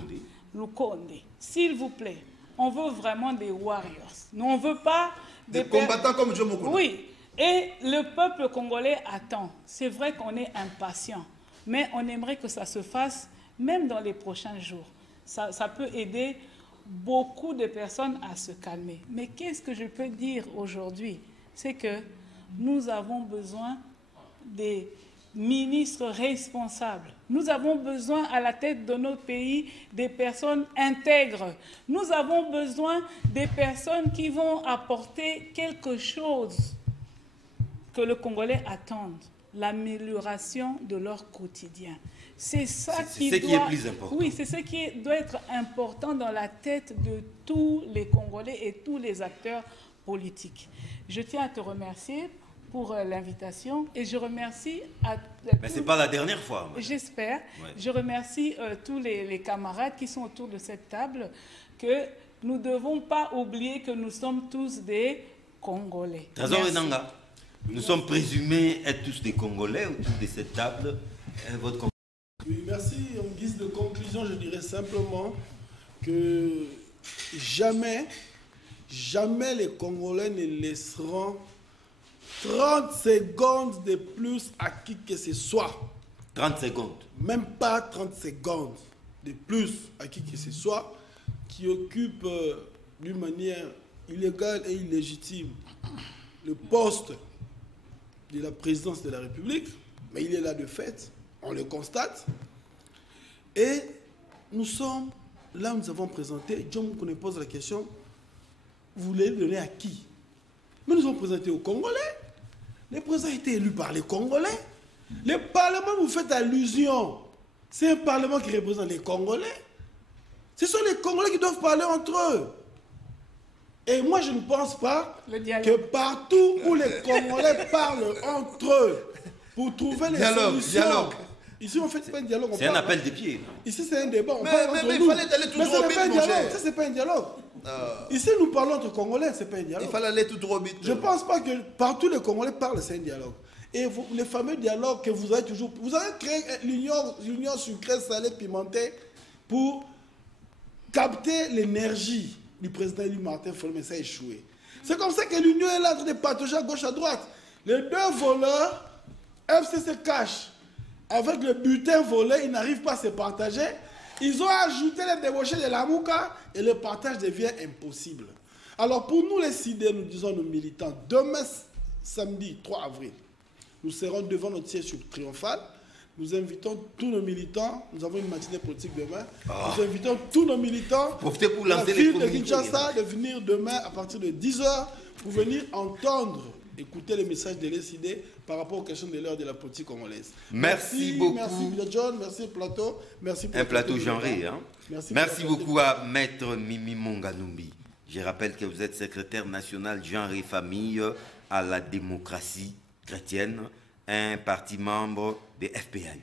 Lukonde, s'il vous plaît, on veut vraiment des warriors. Nous, on ne veut pas des combattants comme Joe Mokolo. Oui. Et le peuple congolais attend. C'est vrai qu'on est impatient, mais on aimerait que ça se fasse même dans les prochains jours. Ça peut aider beaucoup de personnes à se calmer. Mais qu'est-ce que je peux dire aujourd'hui? C'est que nous avons besoin des ministres responsables. Nous avons besoin à la tête de notre pays des personnes intègres. Nous avons besoin des personnes qui vont apporter quelque chose que les Congolais attendent, l'amélioration de leur quotidien. C'est ça qui est plus important. Oui, c'est ce qui doit être important dans la tête de tous les Congolais et tous les acteurs politiques. Je tiens à te remercier pour l'invitation et je remercie... Mais ce n'est pas la dernière fois. J'espère. Ouais. Je remercie tous les camarades qui sont autour de cette table, que nous ne devons pas oublier que nous sommes tous des Congolais. Trésor Enanga. Nous sommes présumés être tous des Congolais autour de cette table. Oui, merci. En guise de conclusion, je dirais simplement que jamais les Congolais ne laisseront 30 secondes de plus à qui que ce soit. 30 secondes. Même pas 30 secondes de plus à qui que ce soit qui occupe d'une manière illégale et illégitime le poste de la présidence de la République, mais il est là de fait, on le constate. Et nous sommes, là nous avons présenté, John Moukoune pose la question, vous voulez le donner à qui? Mais nous avons présenté aux Congolais. Le président a été élu par les Congolais. Le Parlement, vous faites allusion, c'est un Parlement qui représente les Congolais. Ce sont les Congolais qui doivent parler entre eux. Et moi, je ne pense pas que partout où les Congolais parlent entre eux pour trouver les solutions... Ici, on ne fait pas un dialogue. C'est un appel des pieds. Ici, c'est un débat. Mais il fallait aller tout droit. Ça, c'est pas un dialogue. Ici, nous parlons entre Congolais, c'est pas un dialogue. Il fallait aller tout droit. Je ne pense pas que partout les Congolais parlent, c'est un dialogue. Et les fameux dialogues que vous avez toujours... Vous avez créé l'union sucrée, salée, pimentée pour capter l'énergie du président élu Martin Fayulu, mais ça a échoué. C'est comme ça que l'union est là en train de patauger à gauche, à droite. Les deux voleurs, FCC cache. Avec le butin volé, ils n'arrivent pas à se partager. Ils ont ajouté les débauchés de la Mouka et le partage devient impossible. Alors pour nous les CID, nous disons nos militants, demain samedi 3 avril, nous serons devant notre siège triomphal Nous invitons tous nos militants, nous avons une matinée politique demain, nous invitons tous nos militants pour de la lancer ville de Kinshasa de venir demain à partir de 10h pour venir entendre, écouter les messages de l'ECD par rapport aux questions de l'heure de la politique congolaise. Merci beaucoup. Merci John, merci Plateau. Merci pour un plateau genré. Hein? Merci beaucoup à Maître Mimi Monganumbi. Je rappelle que vous êtes secrétaire national genre et famille à la démocratie chrétienne, un parti membre des FPAU,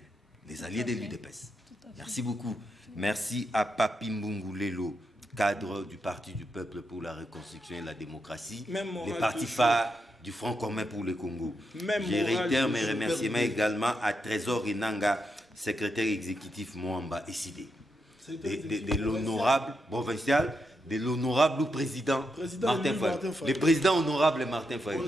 les alliés de l'UDPS. Merci beaucoup. Merci à Papi Mbungulelo, cadre du Parti du Peuple pour la Reconstruction et la Démocratie, les partis phares du Front commun pour le Congo. Je réitère mes remerciements également à Trésor Inanga, secrétaire exécutif Moamba Essidé, de l'honorable provincial, de l'honorable président Martin Faye. Le président honorable Martin Faye.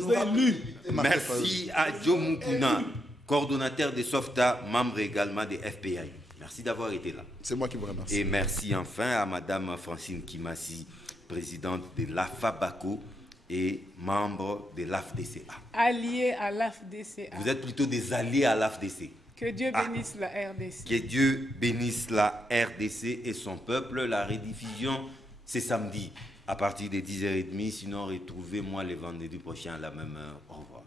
Merci à Joe Mukuna, coordonnateur de SOFTA, membre également des FPI. Merci d'avoir été là. C'est moi qui vous remercie. Et merci enfin à Madame Francine Kimasi, présidente de l'AFABACO et membre de l'AFDCA. Allié à l'AFDCA. Vous êtes plutôt des alliés à l'AFDC. Que Dieu bénisse la RDC. Que Dieu bénisse la RDC et son peuple. La rediffusion, c'est samedi à partir de 10h30. Sinon, retrouvez-moi le vendredi prochain à la même heure. Au revoir.